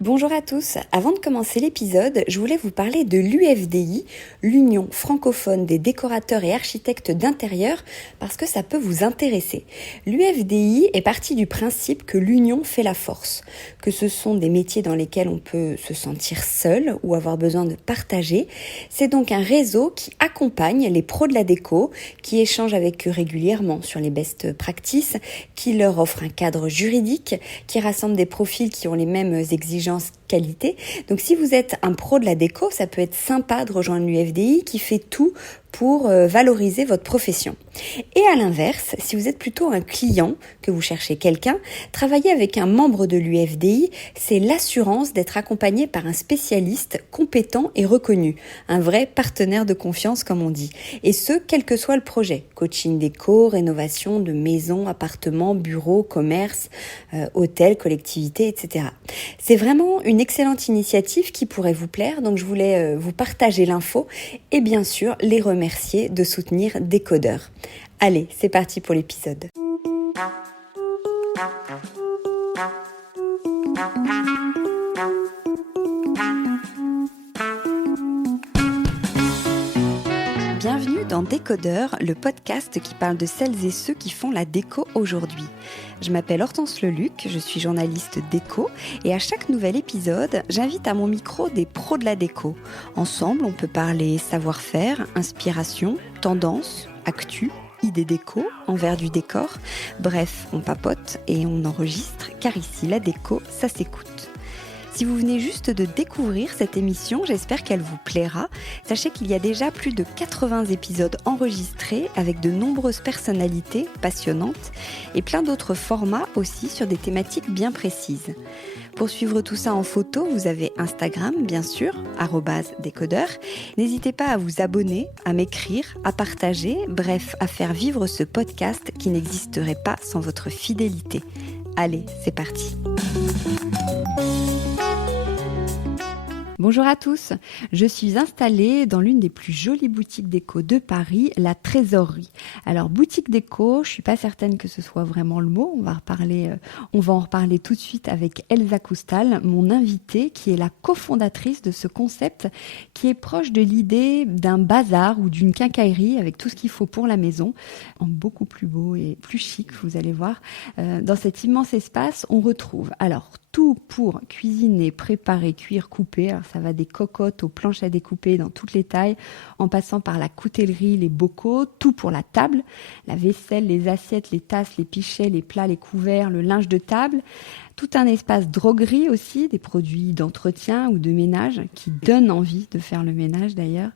Bonjour à tous, avant de commencer l'épisode, je voulais vous parler de l'UFDI, l'Union francophone des décorateurs et architectes d'intérieur, parce que ça peut vous intéresser. L'UFDI est partie du principe que l'union fait la force, que ce sont des métiers dans lesquels on peut se sentir seul ou avoir besoin de partager. C'est donc un réseau qui accompagne les pros de la déco, qui échange avec eux régulièrement sur les best practices, qui leur offre un cadre juridique, qui rassemble des profils qui ont les mêmes exigences qualité. Donc si vous êtes un pro de la déco, ça peut être sympa de rejoindre l'UFDI qui fait tout pour valoriser votre profession. Et à l'inverse, si vous êtes plutôt un client, que vous cherchez quelqu'un, travailler avec un membre de l'UFDI, c'est l'assurance d'être accompagné par un spécialiste compétent et reconnu, un vrai partenaire de confiance comme on dit. Et ce, quel que soit le projet, coaching déco, rénovation de maisons, appartements, bureaux, commerces, hôtels, collectivités, etc. C'est vraiment une excellente initiative qui pourrait vous plaire, donc je voulais vous partager l'info et bien sûr les remercier de soutenir Décodeur. Allez, c'est parti pour l'épisode. Bienvenue dans Décodeur, le podcast qui parle de celles et ceux qui font la déco aujourd'hui. Je m'appelle Hortense Leluc, je suis journaliste déco et à chaque nouvel épisode, j'invite à mon micro des pros de la déco. Ensemble, on peut parler savoir-faire, inspiration, tendance, actu, idées déco, envers du décor. Bref, on papote et on enregistre car ici, la déco, ça s'écoute. Si vous venez juste de découvrir cette émission, j'espère qu'elle vous plaira. Sachez qu'il y a déjà plus de 80 épisodes enregistrés avec de nombreuses personnalités passionnantes et plein d'autres formats aussi sur des thématiques bien précises. Pour suivre tout ça en photo, vous avez Instagram, bien sûr, @décodeur. N'hésitez pas à vous abonner, à m'écrire, à partager, bref, à faire vivre ce podcast qui n'existerait pas sans votre fidélité. Allez, c'est parti. Bonjour à tous, je suis installée dans l'une des plus jolies boutiques déco de Paris, la Trésorerie. Alors boutique déco, je suis pas certaine que ce soit vraiment le mot, on va en reparler tout de suite avec Elsa Coustal, mon invitée qui est la cofondatrice de ce concept qui est proche de l'idée d'un bazar ou d'une quincaillerie avec tout ce qu'il faut pour la maison, en beaucoup plus beau et plus chic, vous allez voir. Dans cet immense espace, on retrouve tout pour cuisiner, préparer, cuire, couper. Alors ça va des cocottes aux planches à découper dans toutes les tailles, en passant par la coutellerie, les bocaux, tout pour la table, la vaisselle, les assiettes, les tasses, les pichets, les plats, les couverts, le linge de table. Tout un espace droguerie aussi, des produits d'entretien ou de ménage qui donnent envie de faire le ménage d'ailleurs.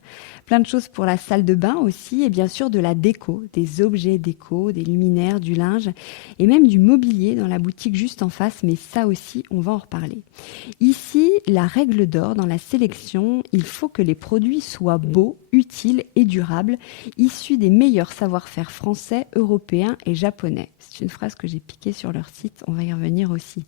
Plein de choses pour la salle de bain aussi et bien sûr de la déco, des objets déco, des luminaires, du linge et même du mobilier dans la boutique juste en face, mais ça aussi on va en reparler. Ici, la règle d'or dans la sélection, il faut que les produits soient beaux, utiles et durables, issus des meilleurs savoir-faire français, européens et japonais. C'est une phrase que j'ai piquée sur leur site, on va y revenir aussi.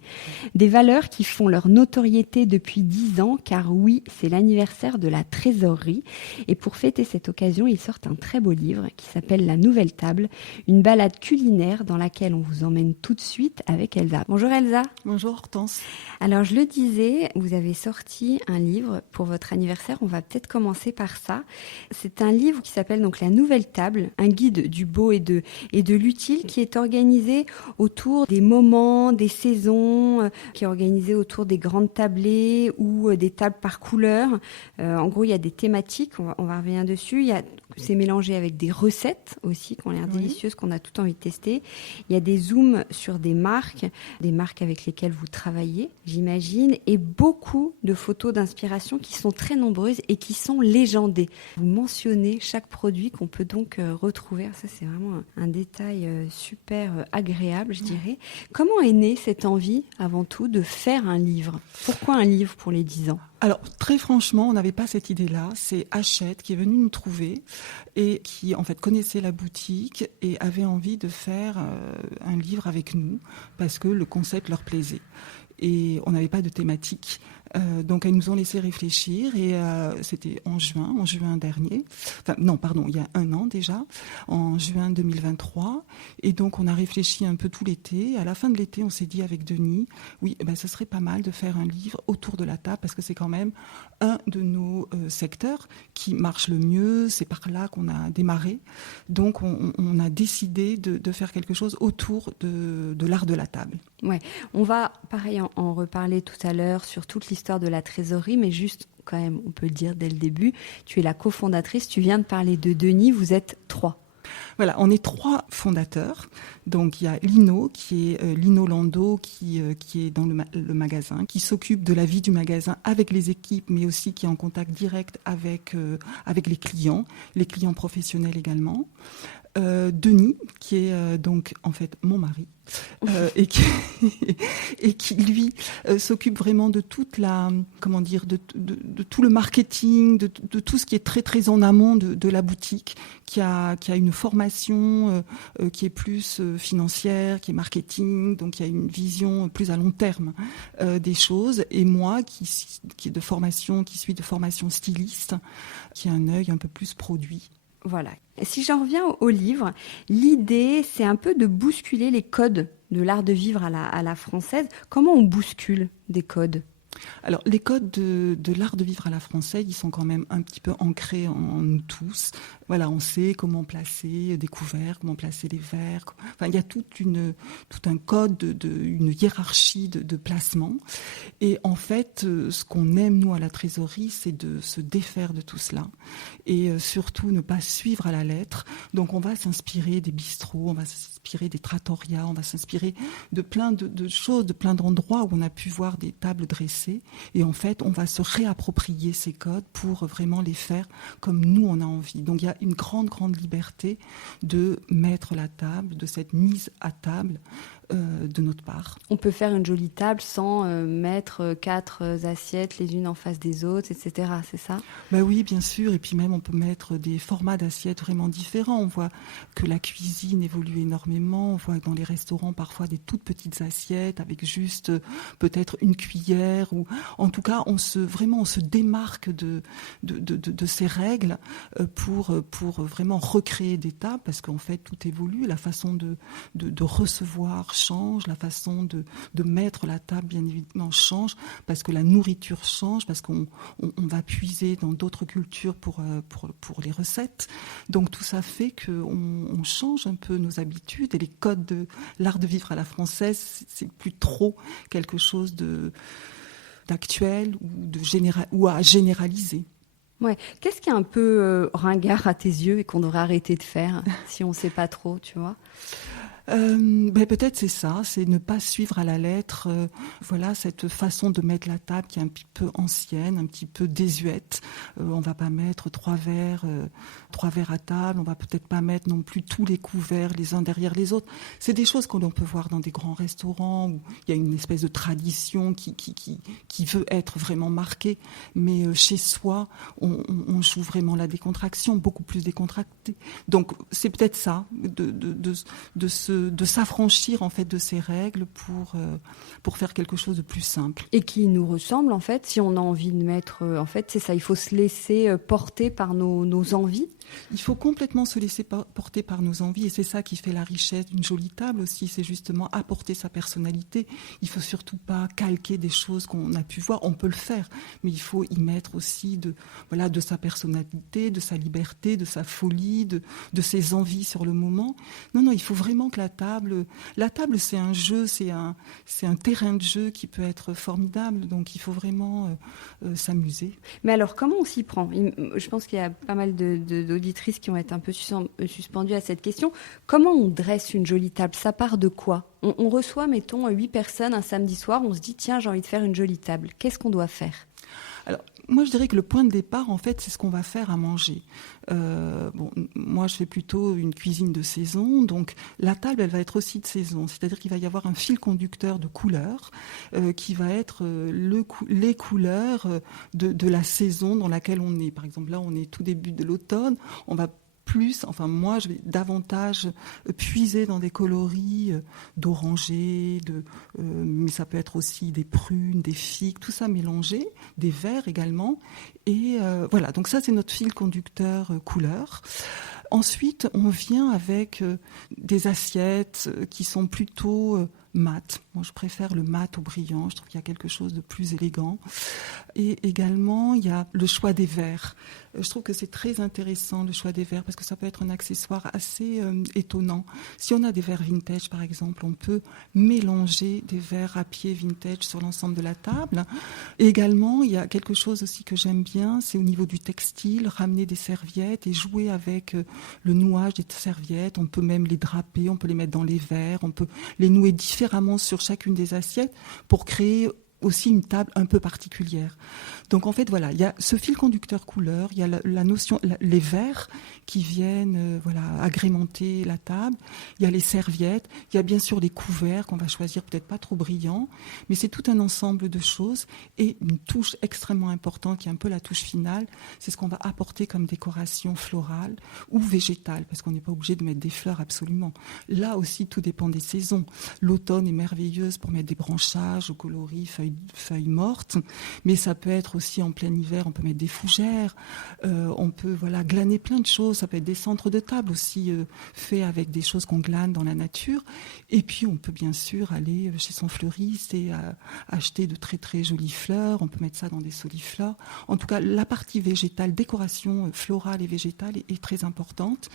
Des valeurs qui font leur notoriété depuis 10 ans, car oui, c'est l'anniversaire de la Trésorerie. Et pour fêter cette occasion, ils sortent un très beau livre qui s'appelle La Nouvelle Table, une balade culinaire dans laquelle on vous emmène tout de suite avec Elsa. Bonjour Elsa. Bonjour Hortense. Alors je le disais, vous avez sorti un livre pour votre anniversaire, on va peut-être commencer par ça. C'est un livre qui s'appelle donc La Nouvelle Table, un guide du beau et de l'utile qui est organisé autour des moments, des saisons, qui est organisé autour des grandes tablées ou des tables par couleur. En gros, il y a des thématiques, on va revenir dessus. C'est mélangé avec des recettes aussi qui ont l'air délicieuses, qu'on a tout envie de tester. Il y a des zooms sur des marques avec lesquelles vous travaillez, j'imagine, et beaucoup de photos d'inspiration qui sont très nombreuses et qui sont légendées. Vous mentionnez chaque produit qu'on peut donc retrouver. Ça, c'est vraiment un détail super agréable, je dirais. Comment est née cette envie, avant tout, de faire un livre ? Pourquoi un livre pour les 10 ans ? Alors, très franchement, on n'avait pas cette idée-là. C'est Hachette qui est venu nous trouver et qui, en fait, connaissait la boutique et avait envie de faire un livre avec nous parce que le concept leur plaisait. et on n'avait pas de thématique. Donc elles nous ont laissé réfléchir et c'était en juin dernier. Enfin non, pardon, il y a un an déjà, en juin 2023. Et donc on a réfléchi un peu tout l'été. À la fin de l'été, on s'est dit avec Denis, oui, ce serait pas mal de faire un livre autour de la table parce que c'est quand même un de nos secteurs qui marche le mieux. C'est par là qu'on a démarré. Donc on a décidé de faire quelque chose autour de l'art de la table. Ouais, on va pareil en reparler tout à l'heure sur toute l'histoire de la trésorerie, mais juste quand même, on peut le dire dès le début, tu es la cofondatrice, tu viens de parler de Denis, vous êtes 3. Voilà, on est 3 fondateurs. Donc il y a Lino, qui est Lino Lando, qui est dans le magasin, qui s'occupe de la vie du magasin avec les équipes, mais aussi qui est en contact direct avec les clients professionnels également. Denis, qui est donc en fait mon mari, et qui lui s'occupe vraiment de toute la, comment dire, de tout le marketing, de tout ce qui est très très en amont de la boutique, qui a une formation qui est plus financière, qui est marketing, donc qui a une vision plus à long terme des choses, et moi qui suis de formation styliste, qui a un œil un peu plus produit. Voilà. Et si j'en reviens au livre, l'idée, c'est un peu de bousculer les codes de l'art de vivre à la française. Comment on bouscule des codes ? Alors, les codes de l'art de vivre à la française, ils sont quand même un petit peu ancrés en nous tous. Voilà, on sait comment placer des couverts, comment placer les verres. Enfin, il y a tout un code, une hiérarchie de placement. Et en fait, ce qu'on aime, nous, à la trésorerie, c'est de se défaire de tout cela. Et surtout, ne pas suivre à la lettre. Donc, on va s'inspirer des bistrots, on va s'inspirer des trattorias, on va s'inspirer de plein de choses, de plein d'endroits où on a pu voir des tables dressées. Et en fait, on va se réapproprier ces codes pour vraiment les faire comme nous, on a envie. Donc, il y a une grande, grande liberté de mettre la table, de cette mise à table de notre part. On peut faire une jolie table sans mettre 4 assiettes les unes en face des autres, etc. C'est ça ? Oui, bien sûr. Et puis même, on peut mettre des formats d'assiettes vraiment différents. On voit que la cuisine évolue énormément. On voit dans les restaurants parfois des toutes petites assiettes avec juste peut-être une cuillère. Ou en tout cas, on se démarque de ces règles pour vraiment recréer des tables parce qu'en fait, tout évolue. La façon de recevoir change, la façon de mettre la table, bien évidemment, change, parce que la nourriture change, parce qu'on va puiser dans d'autres cultures pour les recettes. Donc tout ça fait qu'on change un peu nos habitudes et les codes de l'art de vivre à la française, c'est plus trop quelque chose d'actuel ou à généraliser. Ouais. Qu'est-ce qui est un peu ringard à tes yeux et qu'on devrait arrêter de faire si on ne sait pas trop, tu vois ? Peut-être c'est ça, c'est ne pas suivre à la lettre voilà cette façon de mettre la table qui est un petit peu ancienne, un petit peu désuète. On va pas mettre 3 verres à table, on va peut-être pas mettre non plus tous les couverts les uns derrière les autres. C'est des choses que l'on peut voir dans des grands restaurants où il y a une espèce de tradition qui veut être vraiment marquée, mais chez soi on joue vraiment la décontraction, beaucoup plus décontracté. Donc c'est peut-être ça de s'affranchir en fait de ces règles pour faire quelque chose de plus simple. Et qui nous ressemble en fait, si on a envie de mettre, en fait c'est ça, il faut se laisser porter par nos envies. Il faut complètement se laisser porter par nos envies et c'est ça qui fait la richesse d'une jolie table aussi, c'est justement apporter sa personnalité. Il faut surtout pas calquer des choses qu'on a pu voir, on peut le faire, mais il faut y mettre aussi de sa personnalité, de sa liberté, de sa folie, de ses envies sur le moment. Non, il faut vraiment que la table c'est un jeu, c'est un terrain de jeu qui peut être formidable, donc il faut vraiment s'amuser. Mais alors comment on s'y prend ? Je pense qu'il y a pas mal d'auditrices qui vont être un peu suspendues à cette question. Comment on dresse une jolie table ? Ça part de quoi ? On reçoit, mettons, 8 personnes un samedi soir, on se dit tiens, j'ai envie de faire une jolie table. Qu'est-ce qu'on doit faire ? Alors, moi, je dirais que le point de départ, en fait, c'est ce qu'on va faire à manger. Moi, je fais plutôt une cuisine de saison, donc la table, elle va être aussi de saison. C'est-à-dire qu'il va y avoir un fil conducteur de couleurs qui va être les couleurs de la saison dans laquelle on est. Par exemple, là, on est tout début de l'automne, on va plus, enfin moi je vais davantage puiser dans des coloris d'oranger, mais ça peut être aussi des prunes, des figues, tout ça mélangé, des verts également. Et voilà, donc ça c'est notre fil conducteur couleur. Ensuite, on vient avec des assiettes qui sont plutôt mat. Moi, je préfère le mat au brillant. Je trouve qu'il y a quelque chose de plus élégant. Et également, il y a le choix des verres. Je trouve que c'est très intéressant, le choix des verres, parce que ça peut être un accessoire assez étonnant. Si on a des verres vintage, par exemple, on peut mélanger des verres à pied vintage sur l'ensemble de la table. Et également, il y a quelque chose aussi que j'aime bien, c'est au niveau du textile, ramener des serviettes et jouer avec le nouage des serviettes. On peut même les draper, on peut les mettre dans les verres, on peut les nouer différemment sur chacune des assiettes pour créer aussi une table un peu particulière. Donc en fait voilà, il y a ce fil conducteur couleur, il y a la notion, les verres qui viennent agrémenter la table, il y a les serviettes, il y a bien sûr les couverts qu'on va choisir peut-être pas trop brillants, mais c'est tout un ensemble de choses et une touche extrêmement importante qui est un peu la touche finale, c'est ce qu'on va apporter comme décoration florale ou végétale, parce qu'on n'est pas obligé de mettre des fleurs absolument. Là aussi tout dépend des saisons. L'automne est merveilleuse pour mettre des branchages au coloris, feuilles mortes, mais ça peut être aussi en plein hiver, on peut mettre des fougères, on peut glaner plein de choses, ça peut être des centres de table aussi faits avec des choses qu'on glane dans la nature, et puis on peut bien sûr aller chez son fleuriste et acheter de très très jolies fleurs, on peut mettre ça dans des soliflores. En tout cas, la partie végétale, décoration florale et végétale est très importante.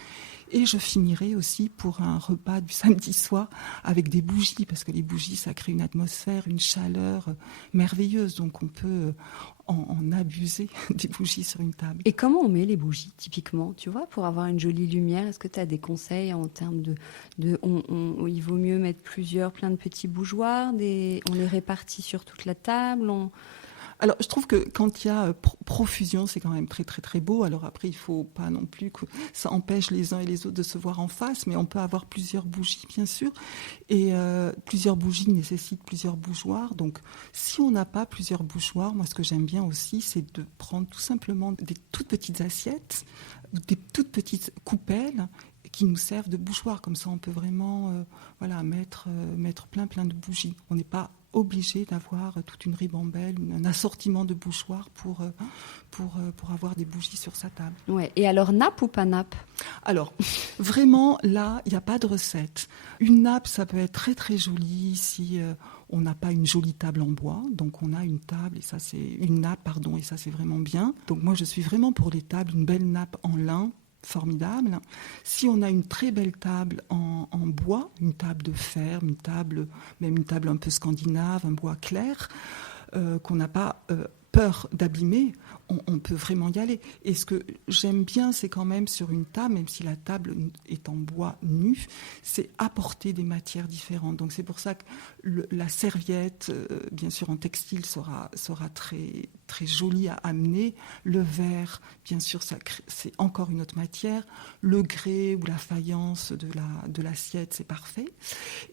Et je finirai aussi pour un repas du samedi soir avec des bougies, parce que les bougies, ça crée une atmosphère, une chaleur merveilleuse. Donc on peut en abuser des bougies sur une table. Et comment on met les bougies, typiquement, tu vois, pour avoir une jolie lumière? Est-ce que tu as des conseils en termes il vaut mieux mettre plein de petits bougeoirs, on les répartit sur toute la table, Alors, je trouve que quand il y a profusion, c'est quand même très, très, très beau. Alors après, il faut pas non plus que ça empêche les uns et les autres de se voir en face, mais on peut avoir plusieurs bougies, bien sûr. Et plusieurs bougies nécessitent plusieurs bougeoirs. Donc, si on n'a pas plusieurs bougeoirs, moi, ce que j'aime bien aussi, c'est de prendre tout simplement des toutes petites assiettes, des toutes petites coupelles qui nous servent de bougeoirs. Comme ça, on peut vraiment mettre plein de bougies. On n'est pas obligé d'avoir toute une ribambelle, un assortiment de bougeoirs pour avoir des bougies sur sa table. Ouais. Et alors, nappe ou pas nappe? Alors, vraiment, là, il n'y a pas de recette. Une nappe, ça peut être très très joli si on n'a pas une jolie table en bois. Donc, on a une table, et ça c'est une nappe, pardon, et ça c'est vraiment bien. Donc, moi, je suis vraiment pour les tables, une belle nappe en lin, formidable. Si on a une très belle table en bois, une table de fer, même une table un peu scandinave, un bois clair, qu'on n'a pas peur d'abîmer, on peut vraiment y aller. Et ce que j'aime bien, c'est quand même sur une table, même si la table est en bois nu, c'est apporter des matières différentes. Donc c'est pour ça que la serviette, bien sûr en textile, sera très, très jolie à amener. Le verre, bien sûr, c'est encore une autre matière. Le grès ou la faïence de l'assiette, c'est parfait.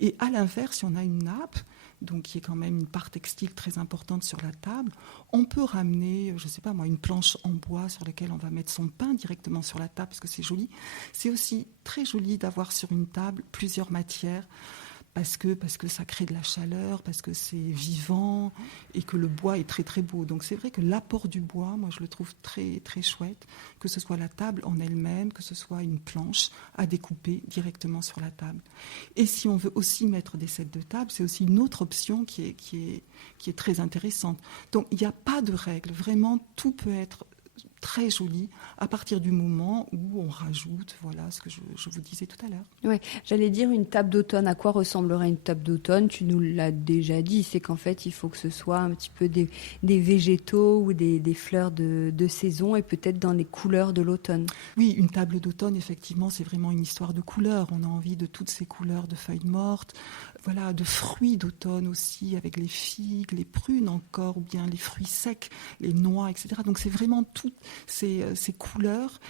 Et à l'inverse, si on a une nappe, donc qui est quand même une part textile très importante sur la table, on peut ramener, je ne sais pas moi, une planche en bois sur laquelle on va mettre son pain directement sur la table parce que c'est joli. C'est aussi très joli d'avoir sur une table plusieurs matières parce que ça crée de la chaleur, parce que c'est vivant et que le bois est très très beau. Donc c'est vrai que l'apport du bois, moi je le trouve très très chouette, que ce soit la table en elle-même, que ce soit une planche à découper directement sur la table. Et si on veut aussi mettre des sets de table, c'est aussi une autre option qui est très intéressante. Donc il n'y a pas de règle, vraiment tout peut être très joli à partir du moment où on rajoute, ce que je vous disais tout à l'heure. Ouais, j'allais dire une table d'automne. À quoi ressemblerait une table d'automne? Tu nous l'as déjà dit, c'est qu'en fait, il faut que ce soit un petit peu des végétaux ou des fleurs de saison et peut-être dans les couleurs de l'automne. Oui, une table d'automne, effectivement, c'est vraiment une histoire de couleurs. On a envie de toutes ces couleurs de feuilles mortes, de fruits d'automne aussi, avec les figues, les prunes encore, ou bien les fruits secs, les noix, etc. Donc c'est vraiment ces couleurs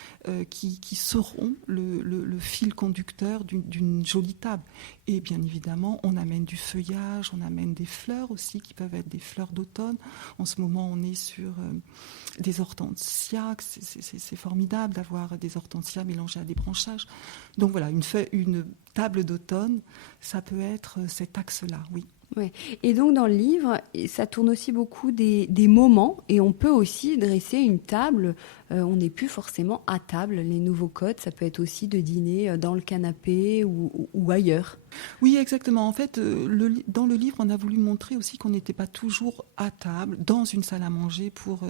qui seront le fil conducteur d'une jolie table. Et bien évidemment, on amène du feuillage, on amène des fleurs aussi, qui peuvent être des fleurs d'automne. En ce moment, on est sur des hortensias. C'est formidable d'avoir des hortensias mélangées à des branchages. Donc voilà, une table d'automne, ça peut être cet axe-là, oui. Ouais. Et donc dans le livre, ça tourne aussi beaucoup des moments, et on peut aussi dresser une table. On n'est plus forcément à table. Les nouveaux codes, ça peut être aussi de dîner dans le canapé ou ailleurs. Oui, exactement. En fait, dans le livre, on a voulu montrer aussi qu'on n'était pas toujours à table, dans une salle à manger pour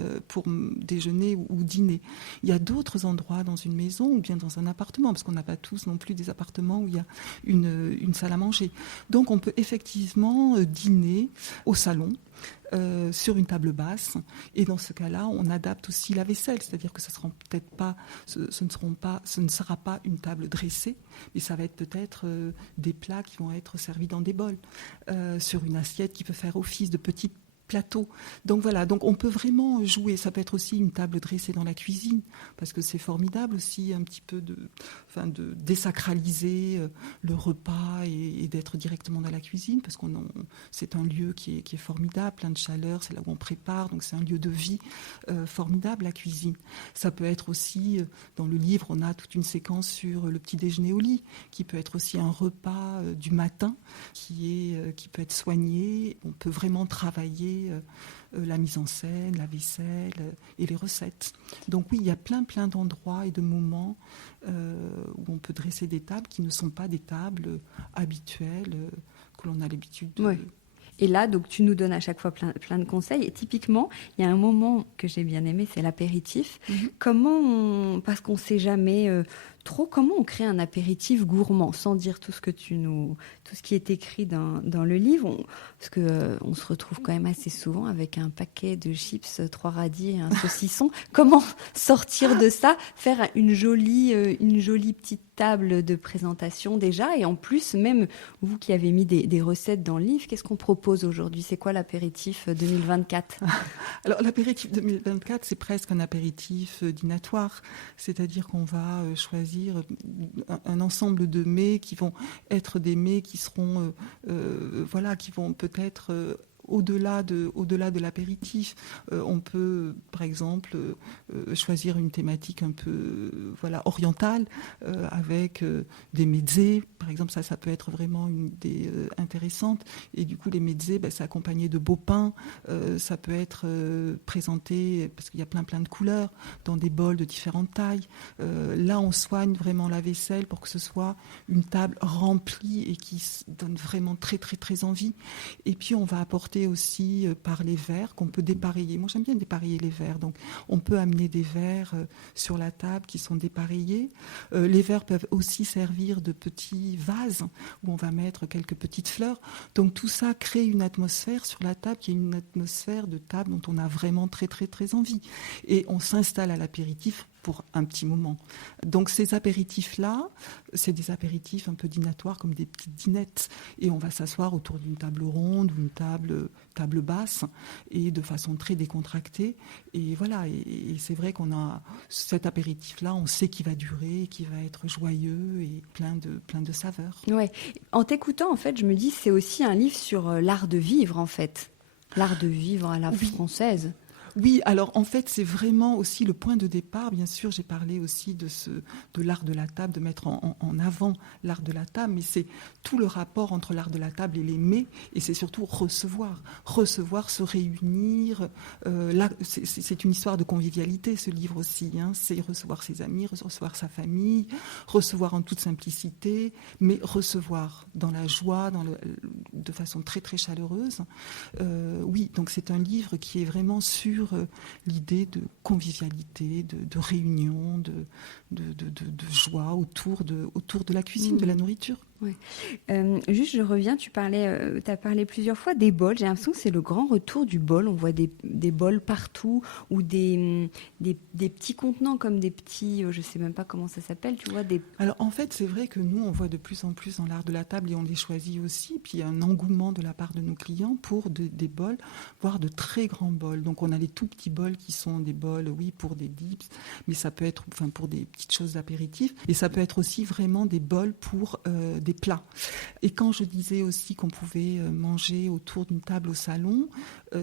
déjeuner ou dîner. Il y a d'autres endroits dans une maison ou bien dans un appartement, parce qu'on n'a pas tous non plus des appartements où il y a une salle à manger. Donc on peut effectivement dîner au salon, sur une table basse, et dans ce cas-là, on adapte aussi la vaisselle, c'est-à-dire que ce ne sera pas une table dressée, mais ça va être peut-être des plats qui vont être servis dans des bols, sur une assiette qui peut faire office de petit plateau. Donc voilà, donc on peut vraiment jouer. Ça peut être aussi une table dressée dans la cuisine, parce que c'est formidable aussi un petit peu de désacraliser le repas et d'être directement dans la cuisine, parce c'est un lieu qui est formidable, plein de chaleur, c'est là où on prépare, donc c'est un lieu de vie formidable, la cuisine. Ça peut être aussi, dans le livre, on a toute une séquence sur le petit déjeuner au lit, qui peut être aussi un repas du matin, qui peut être soigné. On peut vraiment travailler la mise en scène, la vaisselle et les recettes. Donc oui, il y a plein d'endroits et de moments où on peut dresser des tables qui ne sont pas des tables habituelles que l'on a l'habitude de... Ouais. Et là, donc, tu nous donnes à chaque fois plein de conseils. Et typiquement, il y a un moment que j'ai bien aimé, c'est l'apéritif. Parce qu'on ne sait jamais trop, comment on crée un apéritif gourmand, sans dire tout ce qui est écrit dans le livre. Parce qu'on se retrouve quand même assez souvent avec un paquet de chips, 3 radis et un saucisson. Comment sortir de ça, faire une jolie petite table de présentation déjà, et en plus, même vous qui avez mis des recettes dans le livre, qu'est-ce qu'on propose aujourd'hui? C'est quoi l'apéritif 2024? Alors l'apéritif 2024, c'est presque un apéritif dînatoire, c'est-à-dire qu'on va choisir un ensemble de mets qui vont être des mets qui seront, qui vont peut-être... Au-delà de l'apéritif, on peut, par exemple, choisir une thématique un peu orientale, avec des mezzés. Par exemple, ça peut être vraiment une idée intéressante. Et du coup, les mezzés, c'est accompagné de beaux pains. Ça peut être présenté, parce qu'il y a plein de couleurs, dans des bols de différentes tailles. Là, on soigne vraiment la vaisselle pour que ce soit une table remplie et qui donne vraiment très, très, très envie. Et puis, on va apporter aussi par les verres qu'on peut dépareiller. Moi, j'aime bien dépareiller les verres. Donc, on peut amener des verres sur la table qui sont dépareillés. Les verres peuvent aussi servir de petits vases où on va mettre quelques petites fleurs. Donc, tout ça crée une atmosphère sur la table qui est une atmosphère de table dont on a vraiment très, très, très envie. Et on s'installe à l'apéritif pour un petit moment. Donc ces apéritifs-là, c'est des apéritifs un peu dînatoires, comme des petites dînettes. Et on va s'asseoir autour d'une table ronde ou une table basse, et de façon très décontractée. Et voilà, et c'est vrai qu'on a cet apéritif-là, on sait qu'il va durer, qu'il va être joyeux et plein de saveurs. Ouais. En t'écoutant, en fait, je me dis c'est aussi un livre sur l'art de vivre, en fait. L'art de vivre à la française. Oui, alors en fait, c'est vraiment aussi le point de départ. Bien sûr, j'ai parlé aussi de l'art de la table, de mettre en avant l'art de la table, mais c'est tout le rapport entre l'art de la table et les mets, et c'est surtout recevoir, se réunir. Là, c'est une histoire de convivialité, ce livre aussi. C'est recevoir ses amis, recevoir sa famille, recevoir en toute simplicité, mais recevoir dans la joie, de façon très, très chaleureuse. Oui, donc c'est un livre qui est vraiment sur l'idée de convivialité, de réunion, de joie autour de la cuisine, de la nourriture. Ouais. Juste, je reviens, tu as parlé plusieurs fois des bols. J'ai l'impression que c'est le grand retour du bol. On voit des bols partout ou des petits contenants comme des petits, je sais même pas comment ça s'appelle, tu vois, des... Alors en fait, c'est vrai que nous, on voit de plus en plus dans l'art de la table et on les choisit aussi. Puis il y a un engouement de la part de nos clients pour des bols, voire de très grands bols. Donc on a les tout petits bols qui sont des bols, oui, pour des dips, mais ça peut être pour des petites choses d'apéritif. Et ça peut être aussi vraiment des bols pour des plats. Et quand je disais aussi qu'on pouvait manger autour d'une table au salon,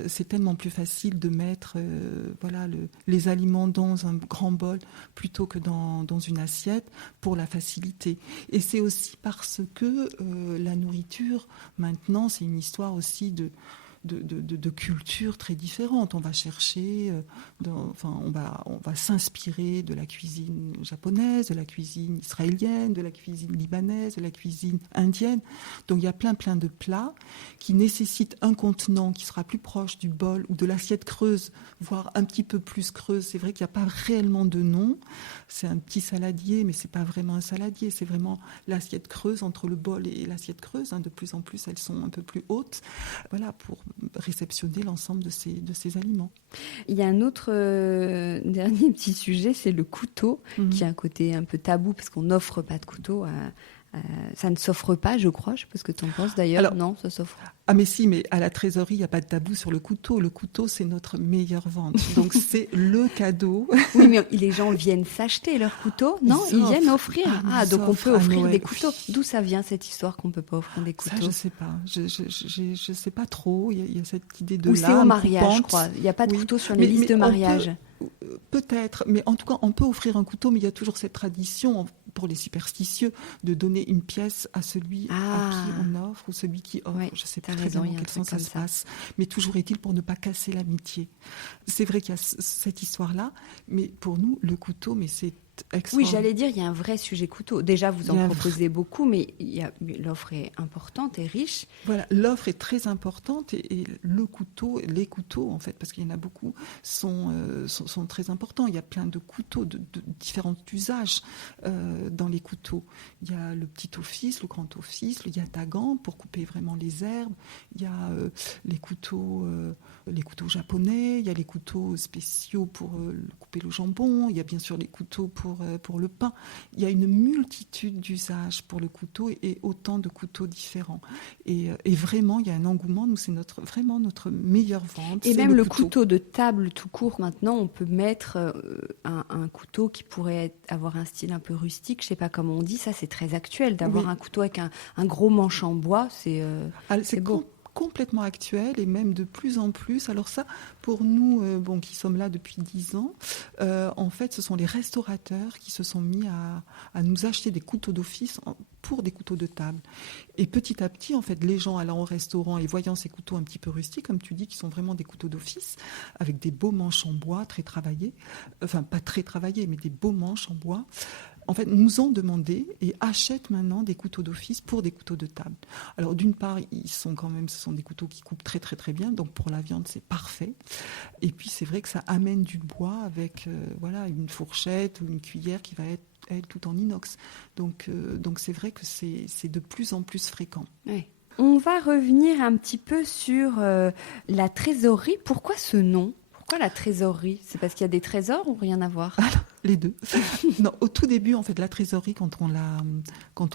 c'est tellement plus facile de mettre les aliments dans un grand bol plutôt que dans une assiette pour la facilité. Et c'est aussi parce que la nourriture, maintenant, c'est une histoire aussi de cultures très différentes. On va chercher, on va s'inspirer de la cuisine japonaise, de la cuisine israélienne, de la cuisine libanaise, de la cuisine indienne. Donc il y a plein de plats qui nécessitent un contenant qui sera plus proche du bol ou de l'assiette creuse, voire un petit peu plus creuse. C'est vrai qu'il n'y a pas réellement de nom. C'est un petit saladier, mais c'est pas vraiment un saladier. C'est vraiment l'assiette creuse entre le bol et l'assiette creuse. De plus en plus, elles sont un peu plus hautes. Voilà, pour réceptionner l'ensemble de ces aliments. Il y a un autre dernier petit sujet, c'est le couteau, qui a un côté un peu tabou parce qu'on n'offre pas de couteau. Ça ne s'offre pas, je crois. Je sais pas ce que tu en penses d'ailleurs. Alors, non, ça s'offre. Ah mais si, mais à la trésorerie, il n'y a pas de tabou sur le couteau. Le couteau, c'est notre meilleure vente. Donc c'est le cadeau. Oui, mais les gens viennent s'acheter leur couteau, non? Ils viennent offrir. Donc on peut offrir des couteaux. D'où ça vient cette histoire qu'on peut pas offrir des couteaux? Ça, je sais pas. Je sais pas trop. Il y a cette idée de Ou lame c'est au mariage, coupante. je crois. Il n'y a pas de couteau sur les listes de mariage. Peut-être, mais en tout cas, on peut offrir un couteau, mais il y a toujours cette tradition pour les superstitieux de donner une pièce à celui à qui on offre ou celui qui offre. Ouais, je ne sais pas très bien dans quel sens ça se passe, mais toujours est-il pour ne pas casser l'amitié. C'est vrai qu'il y a cette histoire-là, mais pour nous, le couteau, mais c'est oui, j'allais dire, il y a un vrai sujet couteau. Déjà, vous en proposez beaucoup, mais l'offre est importante et riche. Voilà, l'offre est très importante et le couteau, les couteaux, en fait, parce qu'il y en a beaucoup, sont très importants. Il y a plein de couteaux de différents usages dans les couteaux. Il y a le petit office, le grand office, le yatagan pour couper vraiment les herbes. Il y a les couteaux japonais, il y a les couteaux spéciaux pour couper le jambon, il y a bien sûr les couteaux pour le pain. Il y a une multitude d'usages pour le couteau et autant de couteaux différents. Et vraiment, il y a un engouement. Nous, c'est vraiment notre meilleure vente. Et même le couteau de table tout court, maintenant, on peut mettre un couteau qui pourrait avoir un style un peu rustique. Je ne sais pas comment on dit. Ça, c'est très actuel d'avoir un couteau avec un gros manche en bois. C'est beau. Complètement actuel et même de plus en plus. Alors ça, pour nous, qui sommes là depuis 10 ans, en fait, ce sont les restaurateurs qui se sont mis à nous acheter des couteaux d'office pour des couteaux de table. Et petit à petit, en fait, les gens allant au restaurant et voyant ces couteaux un petit peu rustiques, comme tu dis, qui sont vraiment des couteaux d'office, avec des beaux manches en bois très travaillés, enfin pas très travaillés, mais des beaux manches en bois, en fait, nous ont demandé et achètent maintenant des couteaux d'office pour des couteaux de table. Alors, d'une part, ce sont des couteaux qui coupent très, très, très bien. Donc, pour la viande, c'est parfait. Et puis, c'est vrai que ça amène du bois avec, une fourchette ou une cuillère qui va être, elle, tout en inox. Donc c'est vrai que c'est de plus en plus fréquent. Oui. On va revenir un petit peu sur la trésorerie. Pourquoi ce nom ? Pourquoi la trésorerie ? C'est parce qu'il y a des trésors ou rien à voir ? Les deux. Non, au tout début, en fait, la trésorerie, quand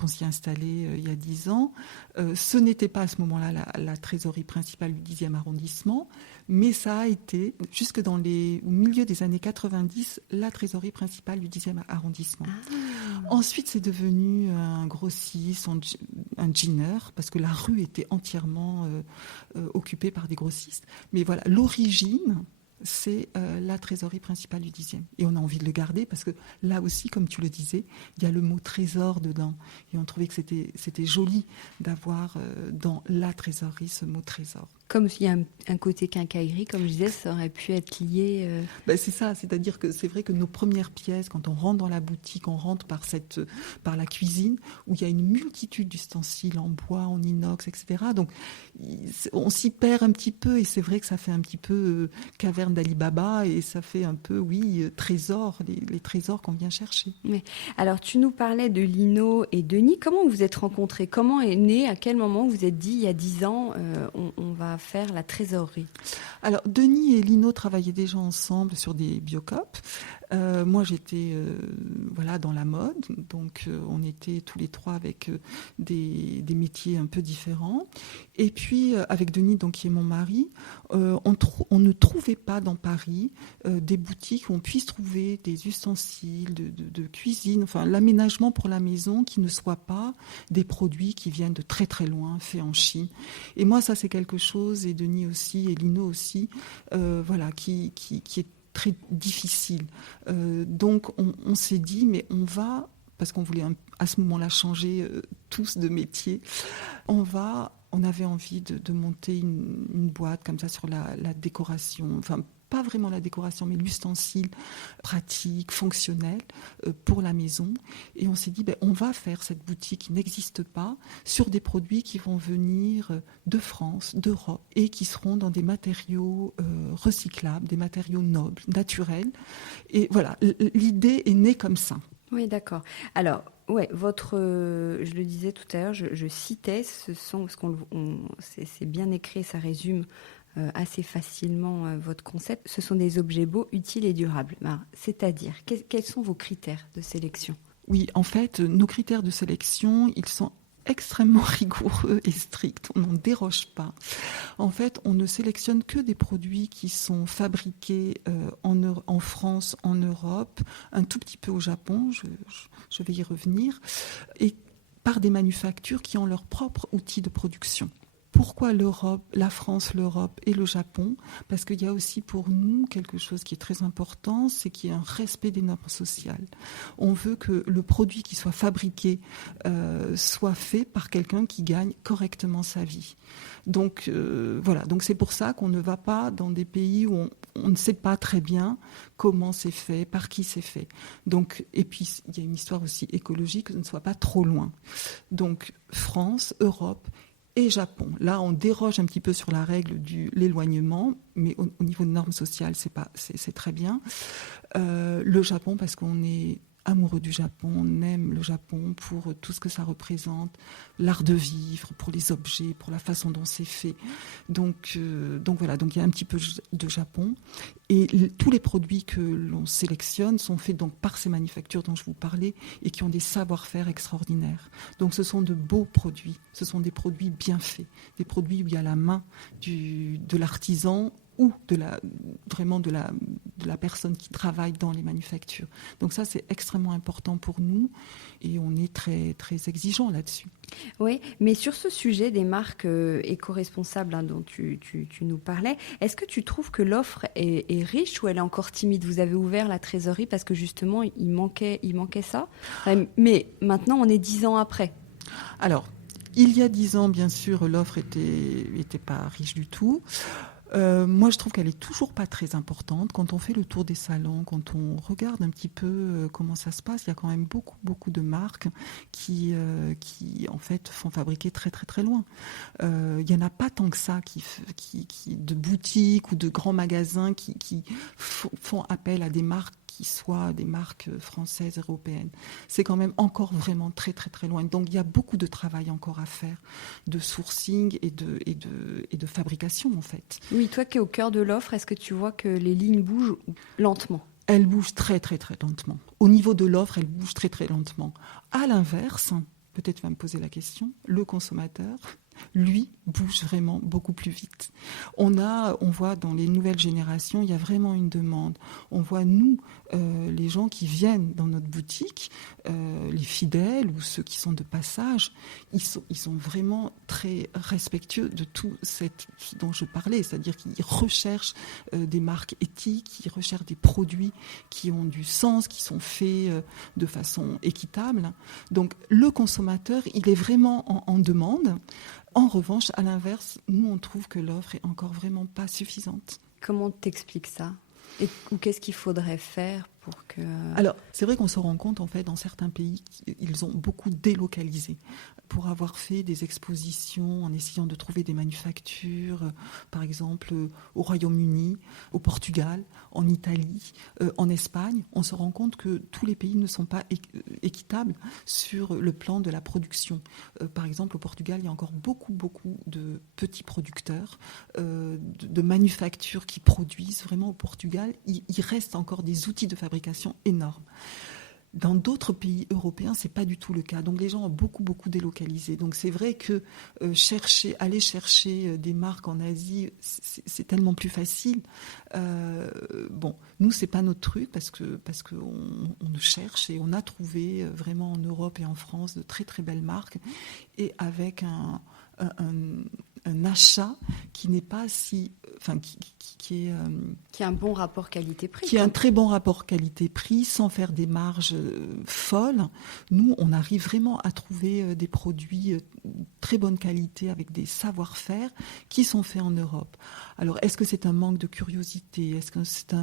on s'y est installé il y a 10 ans, ce n'était pas à ce moment-là la trésorerie principale du 10e arrondissement, mais ça a été, jusque au milieu des années 90, la trésorerie principale du 10e arrondissement. Ensuite, c'est devenu un grossiste, un jeaner, parce que la rue était entièrement occupée par des grossistes. Mais voilà, l'origine, c'est la trésorerie principale du 10e. Et on a envie de le garder parce que là aussi, comme tu le disais, il y a le mot trésor dedans. Et on trouvait que c'était joli d'avoir dans la trésorerie ce mot trésor. Comme s'il y a un côté quincaillerie, comme je disais, ça aurait pu être lié. C'est ça, c'est-à-dire que c'est vrai que nos premières pièces, quand on rentre dans la boutique, on rentre par la cuisine, où il y a une multitude d'ustensiles en bois, en inox, etc. Donc on s'y perd un petit peu, et c'est vrai que ça fait un petit peu caverne d'Ali Baba, et ça fait un peu, oui, trésor, les trésors qu'on vient chercher. Mais, alors, tu nous parlais de Lino et Denis. Comment vous vous êtes rencontrés? Comment est né, à quel moment vous vous êtes dit, il y a 10 ans, on va faire la trésorerie? Alors, Denis et Lino travaillaient déjà ensemble sur des biocopes. Moi, j'étais dans la mode, donc on était tous les trois avec des métiers un peu différents. Et puis, avec Denis, donc, qui est mon mari, on ne trouvait pas dans Paris des boutiques où on puisse trouver des ustensiles de cuisine, enfin l'aménagement pour la maison qui ne soit pas des produits qui viennent de très très loin, faits en Chine. Et moi, ça c'est quelque chose, et Denis aussi, et Lino aussi, qui est très difficile. Donc on s'est dit, mais on va, parce qu'on voulait à ce moment-là changer tous de métier, on avait envie de monter une boîte comme ça sur la décoration, enfin pas vraiment la décoration, mais l'ustensile pratique, fonctionnel pour la maison. Et on s'est dit, on va faire cette boutique qui n'existe pas sur des produits qui vont venir de France, d'Europe, et qui seront dans des matériaux recyclables, des matériaux nobles, naturels. Et voilà, l'idée est née comme ça. Oui, d'accord. Alors, ouais, je le disais tout à l'heure, je citais, parce c'est bien écrit, ça résume assez facilement votre concept. Ce sont des objets beaux, utiles et durables. C'est-à-dire, quels sont vos critères de sélection? Oui, en fait, nos critères de sélection, ils sont extrêmement rigoureux et stricts. On n'en déroge pas. En fait, on ne sélectionne que des produits qui sont fabriqués en France, en Europe, un tout petit peu au Japon, je vais y revenir, et par des manufactures qui ont leur propre outil de production. Pourquoi l'Europe, la France, l'Europe et le Japon? Parce qu'il y a aussi pour nous quelque chose qui est très important, c'est qu'il y ait un respect des normes sociales. On veut que le produit qui soit fabriqué soit fait par quelqu'un qui gagne correctement sa vie. Donc donc c'est pour ça qu'on ne va pas dans des pays où on ne sait pas très bien comment c'est fait, par qui c'est fait. Donc, et puis il y a une histoire aussi écologique, que ce ne soit pas trop loin. Donc France, Europe et Japon. Là, on déroge un petit peu sur la règle de l'éloignement, mais au niveau de normes sociales, c'est très bien. Le Japon, parce qu'on est amoureux du Japon, on aime le Japon pour tout ce que ça représente, l'art de vivre, pour les objets, pour la façon dont c'est fait. Donc voilà, donc il y a un petit peu de Japon. Et tous les produits que l'on sélectionne sont faits donc par ces manufactures dont je vous parlais et qui ont des savoir-faire extraordinaires. Donc ce sont de beaux produits, ce sont des produits bien faits, des produits où il y a la main de l'artisan ou vraiment de la personne qui travaille dans les manufactures. Donc ça, c'est extrêmement important pour nous et on est très, très exigeants là-dessus. Oui, mais sur ce sujet des marques éco-responsables dont tu nous parlais, est-ce que tu trouves que l'offre est riche ou elle est encore timide? Vous avez ouvert la trésorerie parce que justement, il manquait ça. Mais maintenant, on est 10 ans après. Alors, il y a 10 ans, bien sûr, l'offre était pas riche du tout. Moi, je trouve qu'elle est toujours pas très importante. Quand on fait le tour des salons, quand on regarde un petit peu comment ça se passe, il y a quand même beaucoup de marques qui en fait font fabriquer très très très loin. Il y en a pas tant que ça de boutiques ou de grands magasins qui font appel à des marques qui soient des marques françaises, européennes. C'est quand même encore vraiment très très très loin. Donc il y a beaucoup de travail encore à faire, de sourcing et de fabrication en fait. Oui, toi qui es au cœur de l'offre, est-ce que tu vois que les lignes bougent lentement? Elles bougent très très très lentement. Au niveau de l'offre, elles bougent très très lentement. À l'inverse, peut-être tu vas me poser la question, le consommateur, lui, bouge vraiment beaucoup plus vite. On voit dans les nouvelles générations, il y a vraiment une demande. On voit, nous, les gens qui viennent dans notre boutique, les fidèles ou ceux qui sont de passage, ils sont vraiment très respectueux de tout ce dont je parlais, c'est-à-dire qu'ils recherchent des marques éthiques, ils recherchent des produits qui ont du sens, qui sont faits de façon équitable. Donc le consommateur, il est vraiment en demande. En revanche, à l'inverse, nous, on trouve que l'offre est encore vraiment pas suffisante. Comment t'expliques ça? Ou qu'est-ce qu'il faudrait faire pour que... Alors, c'est vrai qu'on se rend compte, en fait, dans certains pays, ils ont beaucoup délocalisé pour avoir fait des expositions en essayant de trouver des manufactures, par exemple au Royaume-Uni, au Portugal, en Italie, en Espagne. On se rend compte que tous les pays ne sont pas équitables sur le plan de la production. Par exemple, au Portugal, il y a encore beaucoup de petits producteurs, de manufactures qui produisent vraiment au Portugal. Il reste encore des outils de fabrication énormes. Dans d'autres pays européens, c'est pas du tout le cas. Donc les gens ont beaucoup délocalisé. Donc c'est vrai que aller chercher des marques en Asie, c'est tellement plus facile. Bon, nous c'est pas notre truc parce que on cherche et on a trouvé vraiment en Europe et en France de très belles marques et avec un achat qui n'est pas si, enfin qui est qui a un bon rapport qualité-prix. Qui a un très bon rapport qualité-prix, sans faire des marges folles. Nous, on arrive vraiment à trouver des produits très bonne qualité avec des savoir-faire qui sont faits en Europe. Alors, est-ce que c'est un manque de curiosité? Est-ce que c'est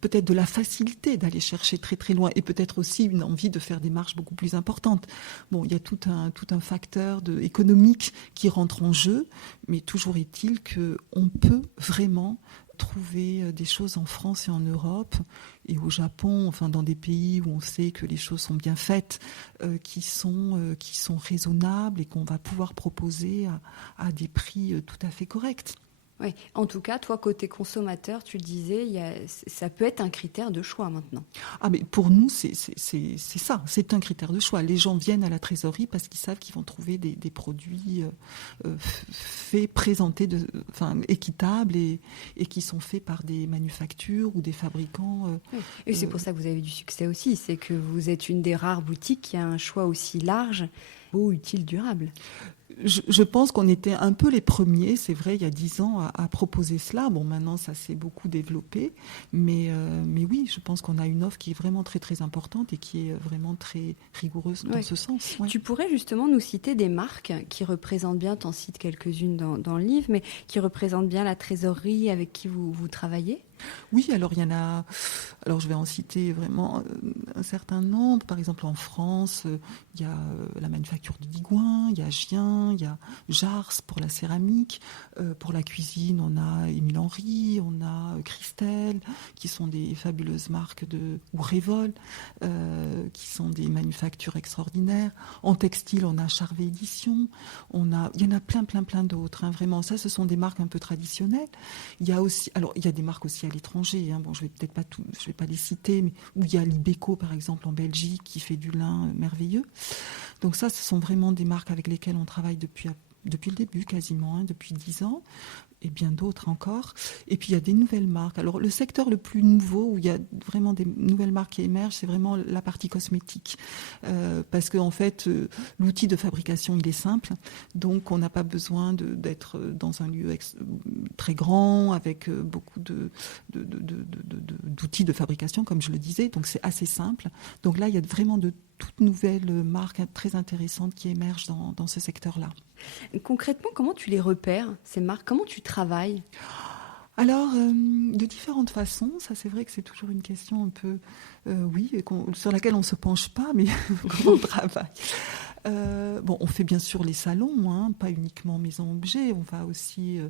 peut-être de la facilité d'aller chercher très loin et peut-être aussi une envie de faire des marges beaucoup plus importantes. Bon, il y a tout un facteur économique qui rentre en jeu, mais toujours est-il qu'on peut vraiment trouver des choses en France et en Europe et au Japon, enfin dans des pays où on sait que les choses sont bien faites, qui sont raisonnables et qu'on va pouvoir proposer à des prix tout à fait corrects. Oui, en tout cas, toi, côté consommateur, tu le disais, ça peut être un critère de choix maintenant. Ah, mais pour nous, c'est ça, c'est un critère de choix. Les gens viennent à la trésorerie parce qu'ils savent qu'ils vont trouver des produits faits, présentés, équitables et qui sont faits par des manufactures ou des fabricants. Oui. Et c'est pour ça que vous avez du succès aussi, c'est que vous êtes une des rares boutiques qui a un choix aussi large, beau, utile, durable. Je pense qu'on était un peu les premiers, c'est vrai, il y a 10 ans, à proposer cela. Bon, maintenant, ça s'est beaucoup développé. Mais oui, je pense qu'on a une offre qui est vraiment très importante et qui est vraiment très rigoureuse dans ce sens. Ouais. Tu pourrais justement nous citer des marques qui représentent bien, t'en cites quelques-unes dans le livre, mais qui représentent bien la trésorerie avec qui vous travaillez? Oui, alors il y en a. Alors je vais en citer vraiment un certain nombre. Par exemple, en France, il y a la manufacture de Digoin, il y a Gien, il y a Jars pour la céramique. Pour la cuisine, on a Émile Henry, on a Christelle, qui sont des fabuleuses marques ou Révol, qui sont des manufactures extraordinaires. En textile, on a Charvet Éditions. Il y en a plein d'autres. Hein, vraiment, ça, ce sont des marques un peu traditionnelles. Il y a des marques aussi à l'étranger. Hein. Bon, je vais pas les citer, mais où il y a l'Ibeco, par exemple, en Belgique, qui fait du lin merveilleux. Donc ça, ce sont vraiment des marques avec lesquelles on travaille depuis le début, quasiment, hein, depuis 10 ans. Et bien d'autres encore. Et puis il y a des nouvelles marques. Alors le secteur le plus nouveau, où il y a vraiment des nouvelles marques qui émergent, c'est vraiment la partie cosmétique. Parce qu'en fait, l'outil de fabrication, il est simple. Donc on n'a pas besoin d'être dans un lieu très grand, avec beaucoup d'outils de fabrication, comme je le disais. Donc c'est assez simple. Donc là, il y a vraiment de toutes nouvelles marques très intéressantes qui émergent dans ce secteur-là. Concrètement, comment tu les repères, ces marques? Comment tu travailles? Alors, de différentes façons. Ça, c'est vrai que c'est toujours une question un peu, sur laquelle on ne se penche pas, mais comment on travaille. On fait bien sûr les salons, hein, pas uniquement Maison Objet. On va aussi,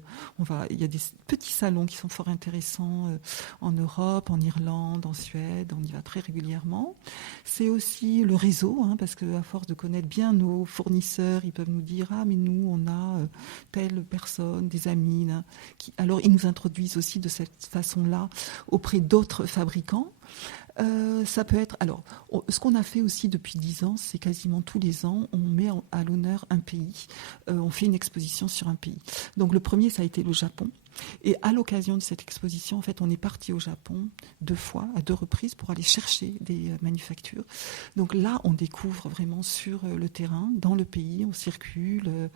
il y a des petits salons qui sont fort intéressants en Europe, en Irlande, en Suède. On y va très régulièrement. C'est aussi le réseau, hein, parce qu'à force de connaître bien nos fournisseurs, ils peuvent nous dire mais nous on a telle personne, des amis, hein, alors ils nous introduisent aussi de cette façon-là auprès d'autres fabricants. Ça peut être. Alors, ce qu'on a fait aussi depuis 10 ans, c'est quasiment tous les ans, on met à l'honneur un pays. On fait une exposition sur un pays. Donc, le premier, ça a été le Japon. Et à l'occasion de cette exposition, en fait, on est parti au Japon 2 fois, à 2 reprises, pour aller chercher des manufactures. Donc là, on découvre vraiment sur le terrain, dans le pays, on circule.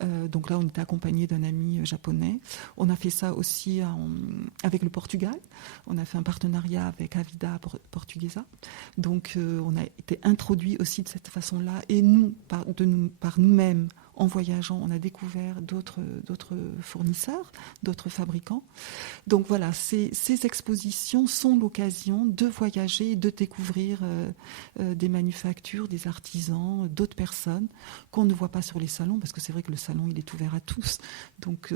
Donc là, on était accompagné d'un ami japonais. On a fait ça aussi avec le Portugal. On a fait un partenariat avec Avida Portuguesa. Donc on a été introduits aussi de cette façon-là. Et nous, par nous-mêmes, en voyageant, on a découvert d'autres fournisseurs, d'autres fabricants. Donc voilà, ces expositions sont l'occasion de voyager et de découvrir des manufactures, des artisans, d'autres personnes qu'on ne voit pas sur les salons, parce que c'est vrai que le salon, il est ouvert à tous. Donc